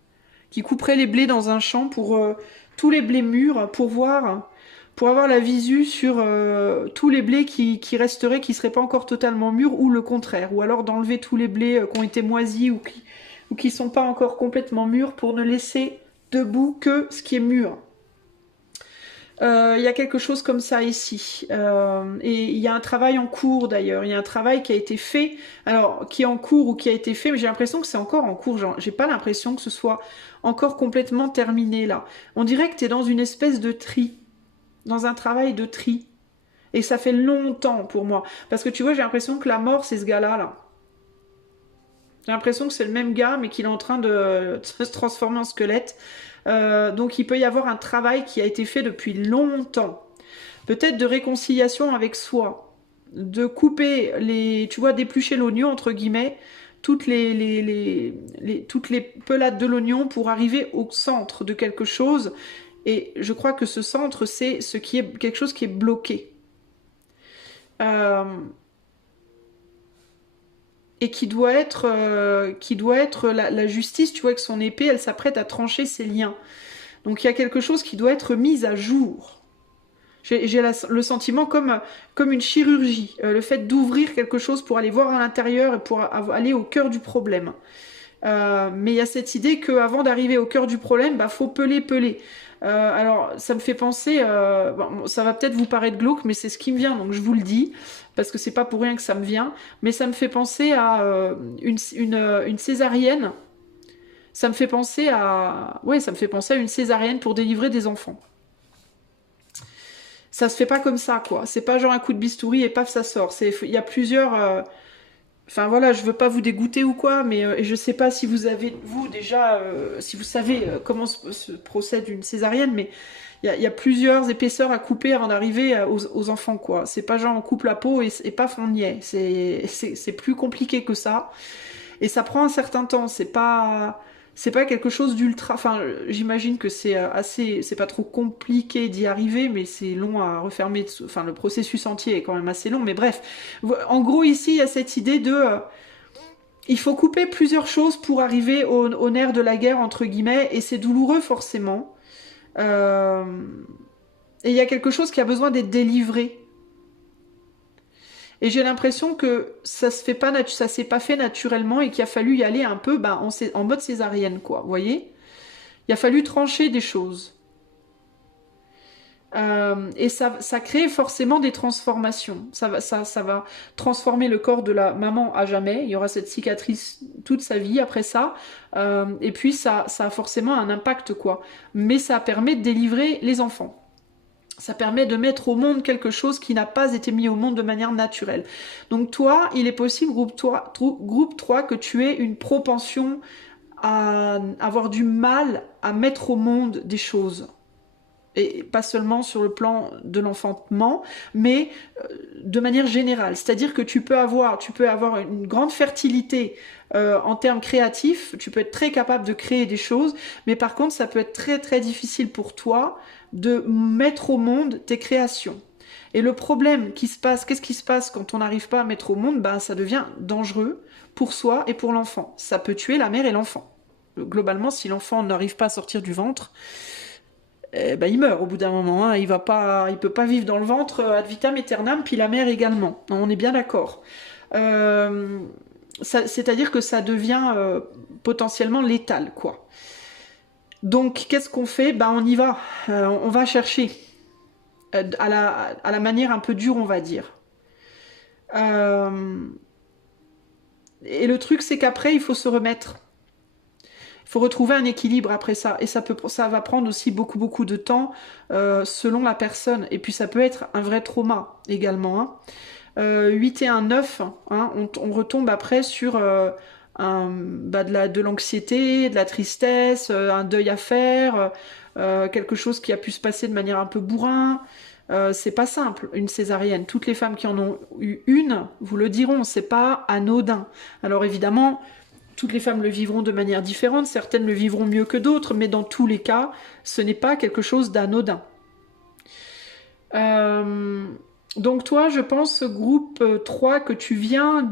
qui couperait les blés dans un champ pour tous les blés mûrs, pour avoir la visu sur tous les blés qui resteraient, qui seraient pas encore totalement mûrs, ou le contraire, ou alors d'enlever tous les blés qui ont été moisis ou qui sont pas encore complètement mûrs pour ne laisser debout que ce qui est mûr. Il y a quelque chose comme ça ici. Et il y a un travail en cours d'ailleurs. Il y a un travail qui a été fait, alors qui est en cours ou qui a été fait, mais j'ai l'impression que c'est encore en cours. J'ai pas l'impression que ce soit encore complètement terminé là. On dirait que tu es dans une espèce de tri, dans un travail de tri. Et ça fait longtemps pour moi. Parce que tu vois, j'ai l'impression que la mort, c'est ce gars-là, là. J'ai l'impression que c'est le même gars, mais qu'il est en train de se transformer en squelette. Donc il peut y avoir un travail qui a été fait depuis longtemps. Peut-être de réconciliation avec soi. De couper les... Tu vois, d'éplucher l'oignon, entre guillemets, toutes toutes les pelades de l'oignon pour arriver au centre de quelque chose. Et je crois que ce centre, c'est quelque chose qui est bloqué. Et qui doit être la justice, tu vois, avec son épée, elle s'apprête à trancher ses liens. Donc il y a quelque chose qui doit être mis à jour. J'ai le sentiment comme une chirurgie, le fait d'ouvrir quelque chose pour aller voir à l'intérieur et pour aller au cœur du problème. Mais il y a cette idée qu'avant d'arriver au cœur du problème, bah, faut peler. Alors, ça me fait penser, bon, ça va peut-être vous paraître glauque, mais c'est ce qui me vient, donc je vous le dis, parce que c'est pas pour rien que ça me vient, mais ça me fait penser à une césarienne. Ça me fait penser à... Ouais, ça me fait penser à une césarienne pour délivrer des enfants. Ça se fait pas comme ça, quoi. C'est pas genre un coup de bistouri et paf, ça sort. Il y a plusieurs... Enfin voilà, je veux pas vous dégoûter ou quoi, mais je sais pas si vous avez, vous déjà, si vous savez comment se procède une césarienne, mais il y a plusieurs épaisseurs à couper avant d'arriver aux enfants, quoi. C'est pas genre on coupe la peau et paf, on y est. C'est plus compliqué que ça. Et ça prend un certain temps, c'est pas quelque chose d'ultra... Enfin, j'imagine que c'est pas trop compliqué d'y arriver, mais c'est long à refermer. Enfin, le processus entier est quand même assez long, mais bref. En gros, ici, il y a cette idée de... il faut couper plusieurs choses pour arriver au nerf de la guerre, entre guillemets, et c'est douloureux, forcément. Et il y a quelque chose qui a besoin d'être délivré. Et j'ai l'impression que ça s'est pas fait naturellement et qu'il a fallu y aller un peu en mode césarienne, quoi. Vous voyez? Il a fallu trancher des choses. Et ça crée forcément des transformations. Ça va transformer le corps de la maman à jamais. Il y aura cette cicatrice toute sa vie après ça. Et puis ça a forcément un impact, quoi. Mais ça permet de délivrer les enfants. Ça permet de mettre au monde quelque chose qui n'a pas été mis au monde de manière naturelle. Donc toi, il est possible, groupe 3, que tu aies une propension à avoir du mal à mettre au monde des choses. Et pas seulement sur le plan de l'enfantement, mais de manière générale. C'est-à-dire que tu peux avoir une grande fertilité en termes créatifs, tu peux être très capable de créer des choses, mais par contre, ça peut être très très difficile pour toi de mettre au monde tes créations. Et le problème qui se passe, qu'est-ce qui se passe quand on n'arrive pas à mettre au monde? Ben, ça devient dangereux pour soi et pour l'enfant. Ça peut tuer la mère et l'enfant. Globalement, si l'enfant n'arrive pas à sortir du ventre, ben, il meurt au bout d'un moment. Hein. Il peut pas vivre dans le ventre ad vitam aeternam, puis la mère également. On est bien d'accord. C'est-à-dire que ça devient potentiellement létal, quoi. Donc, qu'est-ce qu'on fait? Ben, on y va. On va chercher à la manière un peu dure, on va dire. Et le truc, c'est qu'après, il faut se remettre. Il faut retrouver un équilibre après ça. Et ça va prendre aussi beaucoup, beaucoup de temps selon la personne. Et puis, ça peut être un vrai trauma également. Hein. 8 et 1, 9, hein, on retombe après sur de l'anxiété, de la tristesse, un deuil à faire, quelque chose qui a pu se passer de manière un peu bourrin. C'est pas simple, une césarienne. Toutes les femmes qui en ont eu une vous le diront, c'est pas anodin. Alors évidemment, toutes les femmes le vivront de manière différente, certaines le vivront mieux que d'autres, mais dans tous les cas, ce n'est pas quelque chose d'anodin. Donc toi, je pense, groupe 3, que tu viens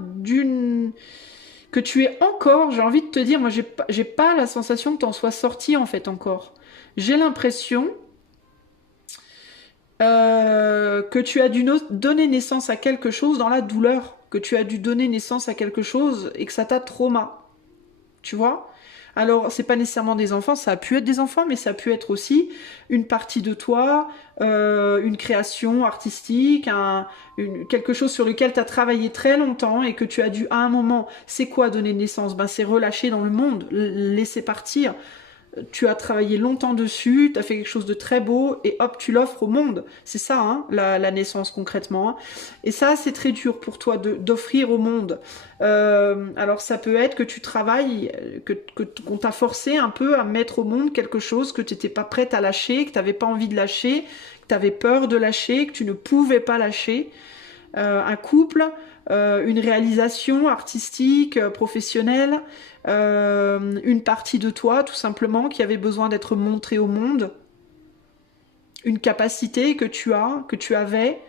que tu es encore, j'ai envie de te dire, moi j'ai pas la sensation que tu en sois sorti en fait encore. J'ai l'impression que tu as dû donner naissance à quelque chose dans la douleur, que tu as dû donner naissance à quelque chose et que ça t'a trauma. Tu vois? Alors, c'est pas nécessairement des enfants, ça a pu être des enfants, mais ça a pu être aussi une partie de toi, une création artistique, quelque chose sur lequel tu as travaillé très longtemps et que tu as dû, à un moment, c'est quoi donner naissance? Ben, c'est relâcher dans le monde, laisser partir. Tu as travaillé longtemps dessus, tu as fait quelque chose de très beau, et hop, tu l'offres au monde. C'est ça, hein, la naissance concrètement. Hein. Et ça, c'est très dur pour toi d'offrir au monde. Alors ça peut être que tu travailles, qu'on t'a forcé un peu à mettre au monde quelque chose que tu n'étais pas prête à lâcher, que tu n'avais pas envie de lâcher, que tu avais peur de lâcher, que tu ne pouvais pas lâcher. Un couple, une réalisation artistique, professionnelle, une partie de toi tout simplement qui avait besoin d'être montrée au monde, une capacité que tu avais,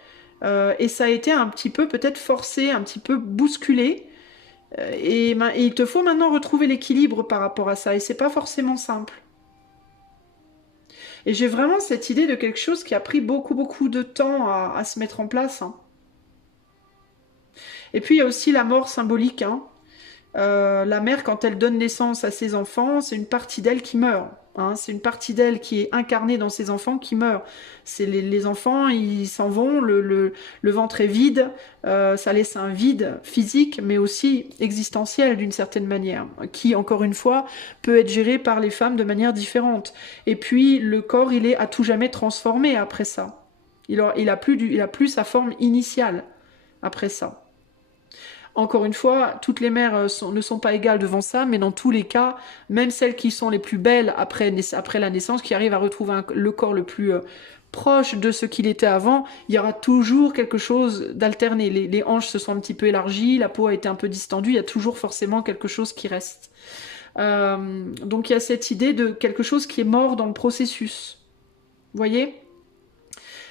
et ça a été un petit peu peut-être forcé, un petit peu bousculé, et il te faut maintenant retrouver l'équilibre par rapport à ça, et c'est pas forcément simple. Et j'ai vraiment cette idée de quelque chose qui a pris beaucoup beaucoup de temps à se mettre en place. Hein. Et puis il y a aussi la mort symbolique. Hein. La mère, quand elle donne naissance à ses enfants, c'est une partie d'elle qui meurt. Hein. C'est une partie d'elle qui est incarnée dans ses enfants qui meurt. C'est les enfants, ils s'en vont, le ventre est vide, ça laisse un vide physique, mais aussi existentiel d'une certaine manière, qui, encore une fois, peut être géré par les femmes de manière différente. Et puis, le corps, il est à tout jamais transformé après ça. Il a plus sa forme initiale après ça. Encore une fois, toutes les mères ne sont pas égales devant ça, mais dans tous les cas, même celles qui sont les plus belles après la naissance, qui arrivent à retrouver le corps le plus proche de ce qu'il était avant, il y aura toujours quelque chose d'alterné. Les hanches se sont un petit peu élargies, la peau a été un peu distendue, il y a toujours forcément quelque chose qui reste. Donc il y a cette idée de quelque chose qui est mort dans le processus. Vous voyez ?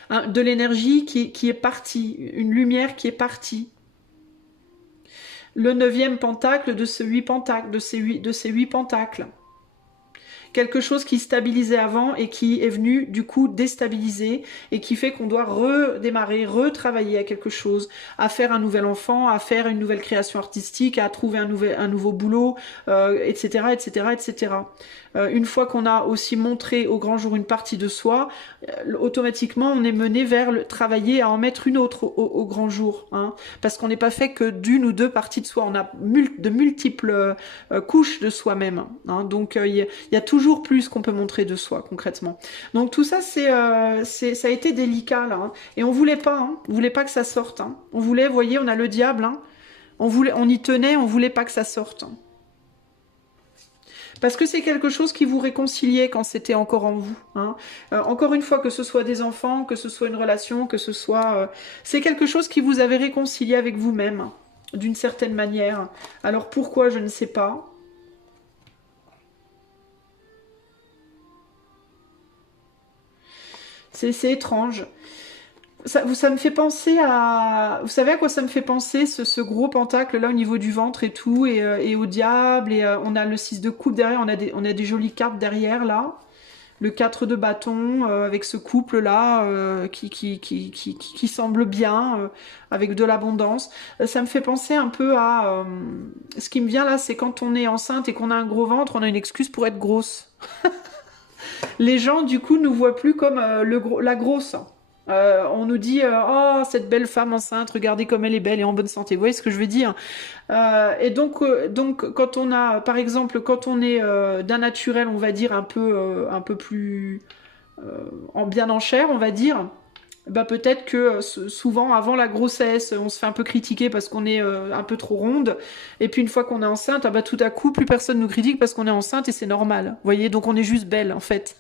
De l'énergie qui est partie, une lumière qui est partie. Le 9e pentacle de ces 8 pentacles, de ces 8 pentacles. Quelque chose qui stabilisait avant et qui est venu du coup déstabiliser et qui fait qu'on doit redémarrer, retravailler à quelque chose, à faire un nouvel enfant, à faire une nouvelle création artistique, à trouver un nouveau boulot, etc., etc., etc. Une fois qu'on a aussi montré au grand jour une partie de soi, automatiquement on est mené vers travailler à en mettre une autre au grand jour, hein, parce qu'on n'est pas fait que d'une ou deux parties de soi, on a de multiples couches de soi-même, hein, donc il y a toujours toujours plus qu'on peut montrer de soi, concrètement. Donc tout ça, ça a été délicat, là. Hein. Et on voulait pas, hein. On voulait pas que ça sorte. Hein. On voulait, vous voyez, on a le diable, hein. On y tenait, on voulait pas que ça sorte. Hein. Parce que c'est quelque chose qui vous réconciliait quand c'était encore en vous. Hein. Encore une fois, que ce soit des enfants, que ce soit une relation, que ce soit... c'est quelque chose qui vous avait réconcilié avec vous-même, hein, d'une certaine manière. Alors pourquoi, je ne sais pas. C'est étrange. Ça me fait penser à... Vous savez à quoi ça me fait penser, ce gros pentacle là au niveau du ventre et tout, et au diable, et on a le 6 de coupe derrière, on a des jolies cartes derrière là. Le 4 de bâton, avec ce couple là, qui semble bien, avec de l'abondance. Ça me fait penser un peu à... ce qui me vient là, c'est quand on est enceinte et qu'on a un gros ventre, on a une excuse pour être grosse. Les gens, du coup, nous voient plus comme la grosse. On nous dit oh, cette belle femme enceinte, regardez comme elle est belle et en bonne santé. Vous voyez ce que je veux dire? Et donc, quand on a, par exemple, quand on est d'un naturel, on va dire un peu plus bien en chair, on va dire. Bah peut-être que souvent avant la grossesse on se fait un peu critiquer parce qu'on est un peu trop ronde, et puis une fois qu'on est enceinte, ah bah tout à coup plus personne nous critique parce qu'on est enceinte et c'est normal, vous voyez, donc on est juste belle en fait.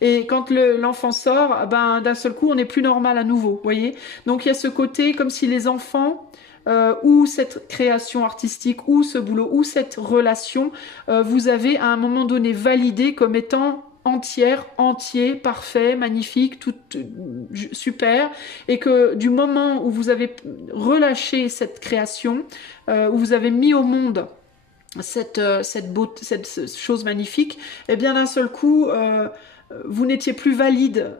Et quand l'enfant sort, ah ben d'un seul coup on est plus normal à nouveau, vous voyez. Donc il y a ce côté comme si les enfants ou cette création artistique ou ce boulot ou cette relation, vous avez à un moment donné validé comme étant entière, entier, parfait, magnifique, tout super, et que du moment où vous avez relâché cette création, où vous avez mis au monde cette chose magnifique, et bien d'un seul coup, vous n'étiez plus valide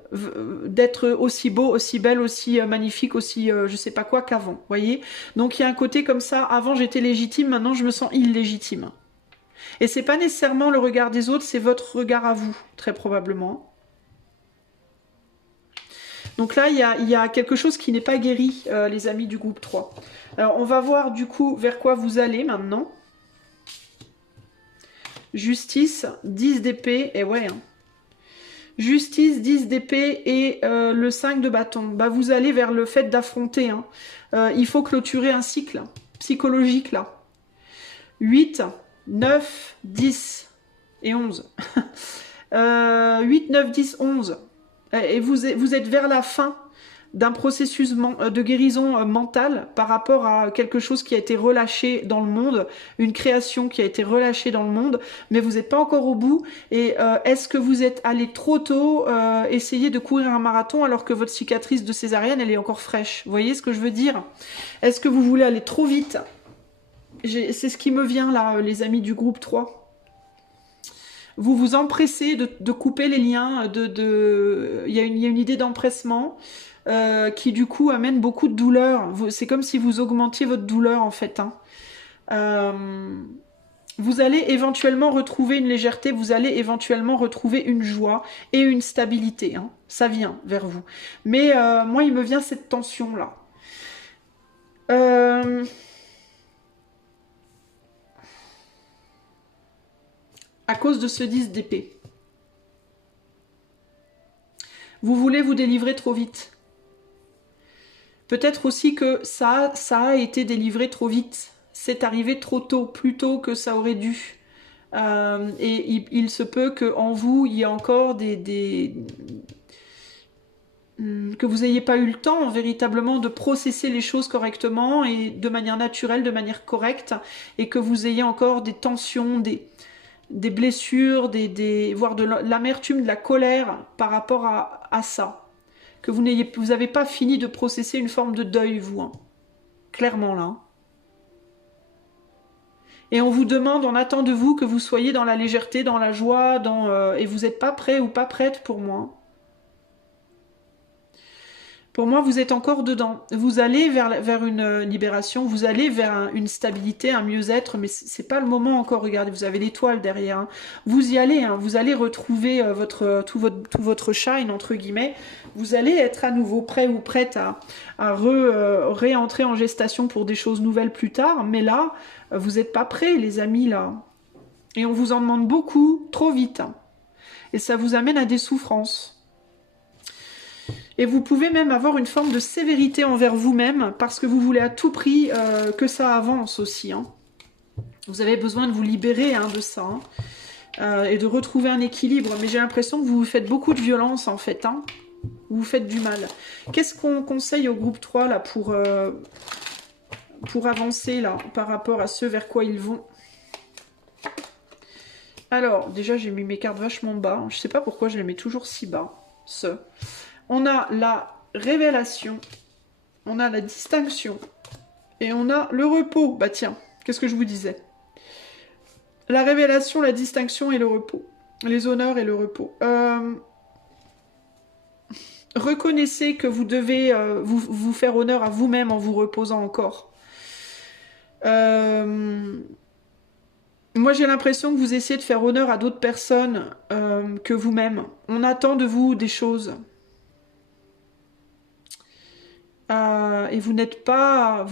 d'être aussi beau, aussi belle, aussi magnifique, aussi je sais pas quoi qu'avant, voyez. Donc il y a un côté comme ça, avant j'étais légitime, maintenant je me sens illégitime. Et c'est pas nécessairement le regard des autres, c'est votre regard à vous, très probablement. Donc là, il y a quelque chose qui n'est pas guéri, les amis du groupe 3. Alors, on va voir du coup vers quoi vous allez maintenant. Justice, 10 d'épée, et ouais. Hein. Justice, 10 d'épée et le 5 de bâton. Bah, vous allez vers le fait d'affronter. Hein. Il faut clôturer un cycle psychologique là. 8, 9, 10 et 11. 8, 9, 10, 11. Et vous êtes vers la fin d'un processus de guérison mentale par rapport à quelque chose qui a été relâché dans le monde, une création qui a été relâchée dans le monde, mais vous n'êtes pas encore au bout. Et est-ce que vous êtes allé trop tôt essayer de courir un marathon alors que votre cicatrice de césarienne, elle est encore fraîche? Vous voyez ce que je veux dire? Est-ce que vous voulez aller trop vite? C'est ce qui me vient là, les amis du groupe 3. Vous vous empressez de couper les liens, il y a une idée d'empressement qui du coup amène beaucoup de douleur. C'est comme si vous augmentiez votre douleur en fait. Hein. Vous allez éventuellement retrouver une légèreté, vous allez éventuellement retrouver une joie et une stabilité. Hein. Ça vient vers vous. Mais moi, il me vient cette tension là. À cause de ce 10 d'épée. Vous voulez vous délivrer trop vite. Peut-être aussi que ça a été délivré trop vite. C'est arrivé trop tôt, plus tôt que ça aurait dû. Et il se peut qu'en vous, il y ait encore que vous n'ayez pas eu le temps véritablement de processer les choses correctement et de manière naturelle, de manière correcte, et que vous ayez encore des tensions, des blessures, voire de l'amertume, de la colère par rapport à ça. Que vous n'avez pas fini de processer une forme de deuil, vous. Hein. Clairement, là. Et on vous demande, on attend de vous que vous soyez dans la légèreté, dans la joie, et vous n'êtes pas prêt ou pas prête pour moi. Pour moi, vous êtes encore dedans. Vous allez vers une libération, vous allez vers une stabilité, un mieux-être, mais c'est pas le moment encore. Regardez, vous avez l'étoile derrière. Hein. Vous y allez, hein, vous allez retrouver tout votre shine, entre guillemets. Vous allez être à nouveau prêt ou prête à réentrer en gestation pour des choses nouvelles plus tard. Mais là, vous n'êtes pas prêts, les amis, là. Et on vous en demande beaucoup, trop vite. Hein. et ça vous amène à des souffrances. Et vous pouvez même avoir une forme de sévérité envers vous-même parce que vous voulez à tout prix que ça avance aussi. Hein. Vous avez besoin de vous libérer de ça et de retrouver un équilibre. Mais j'ai l'impression que vous vous faites beaucoup de violence en fait. Hein. Vous vous faites du mal. Qu'est-ce qu'on conseille au groupe 3 là pour avancer là par rapport à ce vers quoi ils vont? Alors, déjà j'ai mis mes cartes vachement bas. Je sais pas pourquoi je les mets toujours si bas. On a la révélation, on a la distinction et on a le repos. Bah tiens, qu'est-ce que je vous disais? La révélation, la distinction et le repos. Les honneurs et le repos. Reconnaissez que vous devez vous faire honneur à vous-même en vous reposant encore. Moi j'ai l'impression que vous essayez de faire honneur à d'autres personnes que vous-même. On attend de vous des choses. Et vous n'êtes pas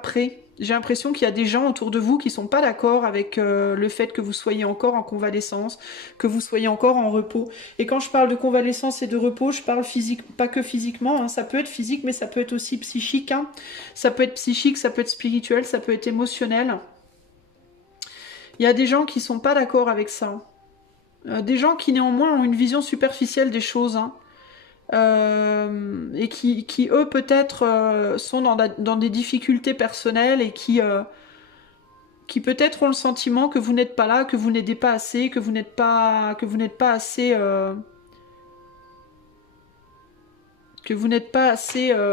prêt. J'ai l'impression qu'il y a des gens autour de vous qui sont pas d'accord avec le fait que vous soyez encore en convalescence, que vous soyez encore en repos. Et quand je parle de convalescence et de repos, je parle physique, pas que physiquement, hein. Ça peut être physique, mais ça peut être aussi psychique. Hein. Ça peut être psychique, ça peut être spirituel, ça peut être émotionnel. Il y a des gens qui sont pas d'accord avec ça. Des gens qui néanmoins ont une vision superficielle des choses. Hein. Et qui eux peut-être sont dans des difficultés personnelles et qui peut-être ont le sentiment que vous n'êtes pas là, que vous n'aidez pas assez, que vous n'êtes pas assez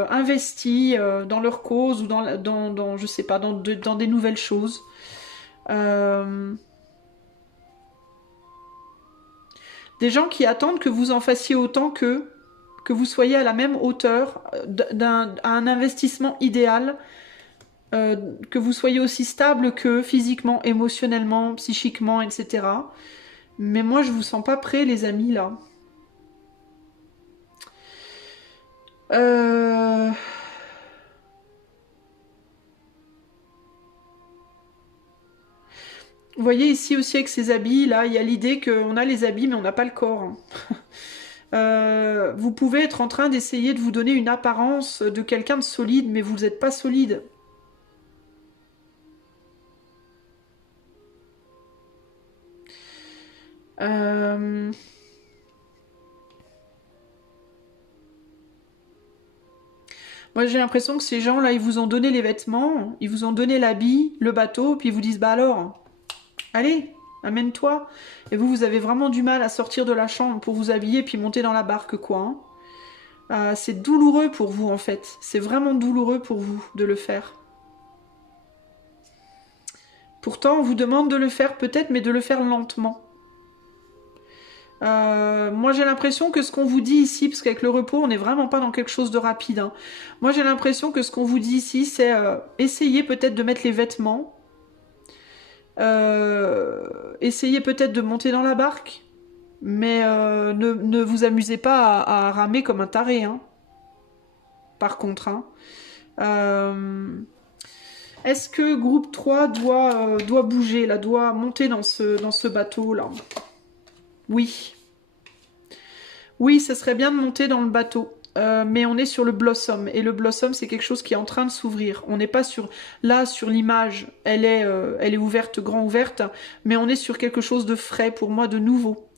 investi dans leur cause ou dans je sais pas dans des nouvelles choses. Des gens qui attendent que vous en fassiez autant que vous soyez à la même hauteur à un investissement idéal, que vous soyez aussi stable que physiquement, émotionnellement, psychiquement, etc. Mais moi, je vous sens pas prêts, les amis, là. Vous voyez ici aussi avec ces habits, là, il y a l'idée qu'on a les habits, mais on n'a pas le corps. Hein. Vous pouvez être en train d'essayer de vous donner une apparence de quelqu'un de solide, mais vous n'êtes pas solide. Moi j'ai l'impression que ces gens-là, ils vous ont donné les vêtements, ils vous ont donné l'habit, le bateau, puis ils vous disent bah alors, allez, amène-toi. Et vous avez vraiment du mal à sortir de la chambre pour vous habiller puis monter dans la barque quoi. Hein. C'est douloureux pour vous en fait. C'est vraiment douloureux pour vous de le faire. Pourtant, on vous demande de le faire peut-être, mais de le faire lentement. Moi j'ai l'impression que ce qu'on vous dit ici, parce qu'avec le repos on n'est vraiment pas dans quelque chose de rapide, hein. Moi j'ai l'impression que ce qu'on vous dit ici c'est essayer peut-être de mettre les vêtements, essayez peut-être de monter dans la barque, mais ne vous amusez pas à ramer comme un taré, hein. Par contre. Hein. Est-ce que groupe 3 doit bouger, là, doit monter dans ce bateau-là? Oui. Oui, ça serait bien de monter dans le bateau. Mais on est sur le blossom. Et le blossom, c'est quelque chose qui est en train de s'ouvrir. On n'est pas sur l'image, elle est ouverte, grand ouverte. Mais on est sur quelque chose de frais, pour moi, de nouveau.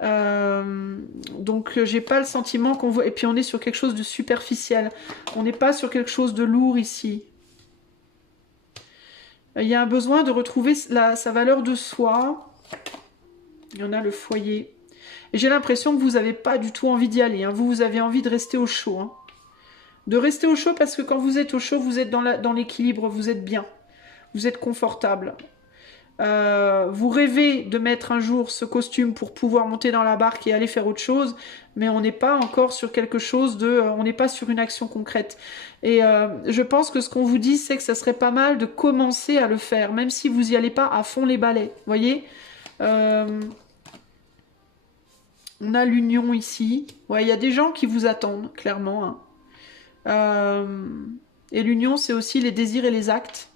Donc, j'ai pas le sentiment qu'on voit... Et puis, on est sur quelque chose de superficiel. On n'est pas sur quelque chose de lourd ici. Il y a un besoin de retrouver sa valeur de soi. Il y en a le foyer. Et j'ai l'impression que vous n'avez pas du tout envie d'y aller. Hein. Vous avez envie de rester au chaud. Hein. De rester au chaud parce que quand vous êtes au chaud, vous êtes dans l'équilibre, vous êtes bien. Vous êtes confortable. Vous rêvez de mettre un jour ce costume pour pouvoir monter dans la barque et aller faire autre chose, mais on n'est pas encore sur quelque chose de... on n'est pas sur une action concrète. Et je pense que ce qu'on vous dit, c'est que ça serait pas mal de commencer à le faire, même si vous n'y allez pas à fond les balais. Vous voyez on a l'union ici. Ouais, il y a des gens qui vous attendent, clairement. Hein. Et l'union, c'est aussi les désirs et les actes.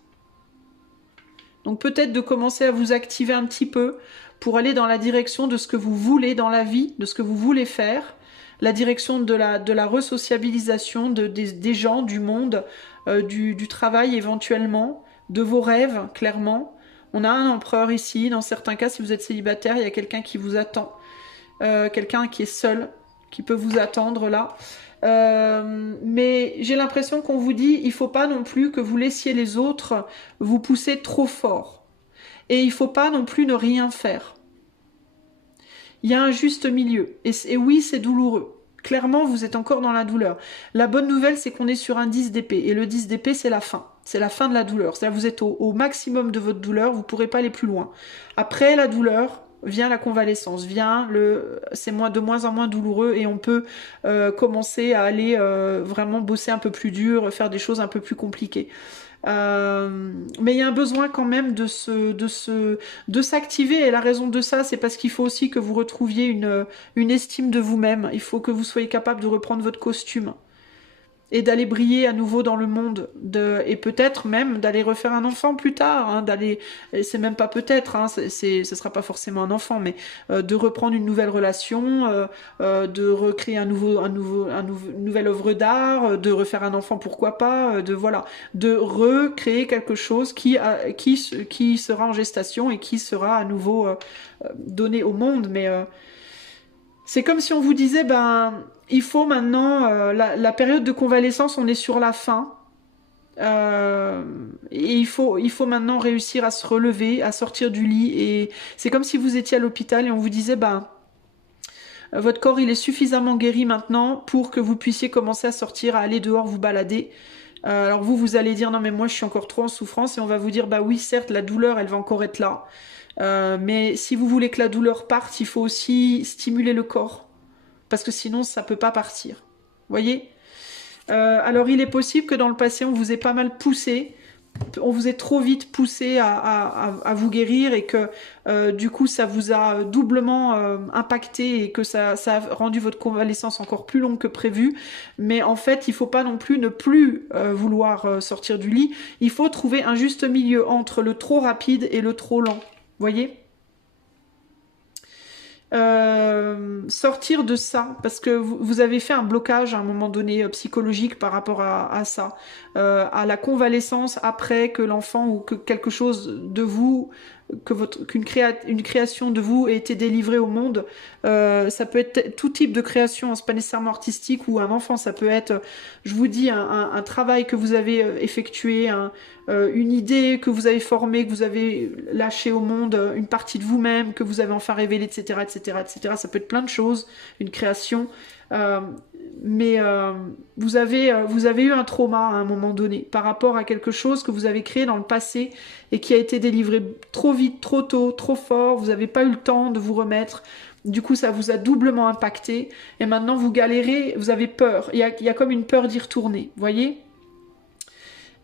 Donc peut-être de commencer à vous activer un petit peu pour aller dans la direction de ce que vous voulez dans la vie, de ce que vous voulez faire, la direction de la resociabilisation des gens, du monde, du travail éventuellement, de vos rêves, clairement. On a un empereur ici, dans certains cas, si vous êtes célibataire, il y a quelqu'un qui vous attend, quelqu'un qui est seul, qui peut vous attendre là. Mais j'ai l'impression qu'on vous dit, il faut pas non plus que vous laissiez les autres vous pousser trop fort. Et il faut pas non plus ne rien faire. Il y a un juste milieu. Et oui, c'est douloureux. Clairement, vous êtes encore dans la douleur. La bonne nouvelle, c'est qu'on est sur un 10 d'épée. Et le 10 d'épée, c'est la fin. C'est la fin de la douleur. C'est-à-dire vous êtes au maximum de votre douleur, vous ne pourrez pas aller plus loin. Après la douleur, vient la convalescence, c'est de moins en moins douloureux et on peut commencer à aller vraiment bosser un peu plus dur, faire des choses un peu plus compliquées. Mais il y a un besoin quand même de s'activer et la raison de ça, c'est parce qu'il faut aussi que vous retrouviez une estime de vous-même. Il faut que vous soyez capable de reprendre votre costume et d'aller briller à nouveau dans le monde, et peut-être même d'aller refaire un enfant plus tard, hein, c'est même pas peut-être, hein, ce sera pas forcément un enfant, mais de reprendre une nouvelle relation, de recréer une nouvelle œuvre d'art, de refaire un enfant, pourquoi pas, de recréer quelque chose qui sera en gestation et qui sera à nouveau donné au monde, mais c'est comme si on vous disait, il faut maintenant, la période de convalescence, on est sur la fin. Et il faut maintenant réussir à se relever, à sortir du lit. Et c'est comme si vous étiez à l'hôpital et on vous disait, votre corps, il est suffisamment guéri maintenant pour que vous puissiez commencer à sortir, à aller dehors, vous balader. Alors vous allez dire, non mais moi je suis encore trop en souffrance. Et on va vous dire, oui, certes, la douleur, elle va encore être là. Mais si vous voulez que la douleur parte, il faut aussi stimuler le corps. Parce que sinon, ça peut pas partir. Vous voyez ? Alors, il est possible que dans le passé, on vous ait pas mal poussé. On vous ait trop vite poussé à vous guérir et que du coup, ça vous a doublement impacté et que ça a rendu votre convalescence encore plus longue que prévu. Mais en fait, il faut pas non plus ne plus vouloir sortir du lit. Il faut trouver un juste milieu entre le trop rapide et le trop lent. Voyez, sortir de ça, parce que vous avez fait un blocage à un moment donné psychologique par rapport à ça, à la convalescence après que l'enfant ou que quelque chose de vous, une création de vous ait été délivrée au monde. Ça peut être tout type de création, c'est pas nécessairement artistique ou un enfant, ça peut être, je vous dis, un travail que vous avez effectué, une idée que vous avez formée, que vous avez lâchée au monde, une partie de vous-même que vous avez enfin révélée, etc., etc., etc. Ça peut être plein de choses, une création. Mais vous avez eu un trauma à un moment donné par rapport à quelque chose que vous avez créé dans le passé et qui a été délivré trop vite, trop tôt, trop fort. Vous n'avez pas eu le temps de vous remettre. Du coup, ça vous a doublement impacté. Et maintenant, vous galérez, vous avez peur. Il y a comme une peur d'y retourner. Vous voyez ?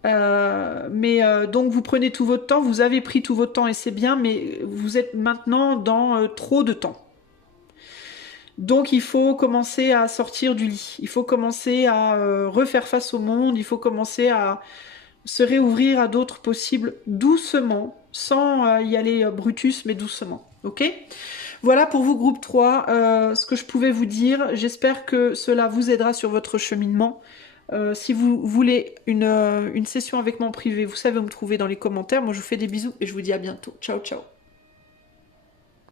Donc vous prenez tout votre temps, vous avez pris tout votre temps et c'est bien, mais vous êtes maintenant dans trop de temps. Donc il faut commencer à sortir du lit, il faut commencer à refaire face au monde, il faut commencer à se réouvrir à d'autres possibles doucement, sans y aller brutus, mais doucement. Ok ? Voilà pour vous, groupe 3, ce que je pouvais vous dire. J'espère que cela vous aidera sur votre cheminement. Si vous voulez une session avec moi en privé, vous savez où me trouver dans les commentaires. Moi, je vous fais des bisous et je vous dis à bientôt. Ciao, ciao.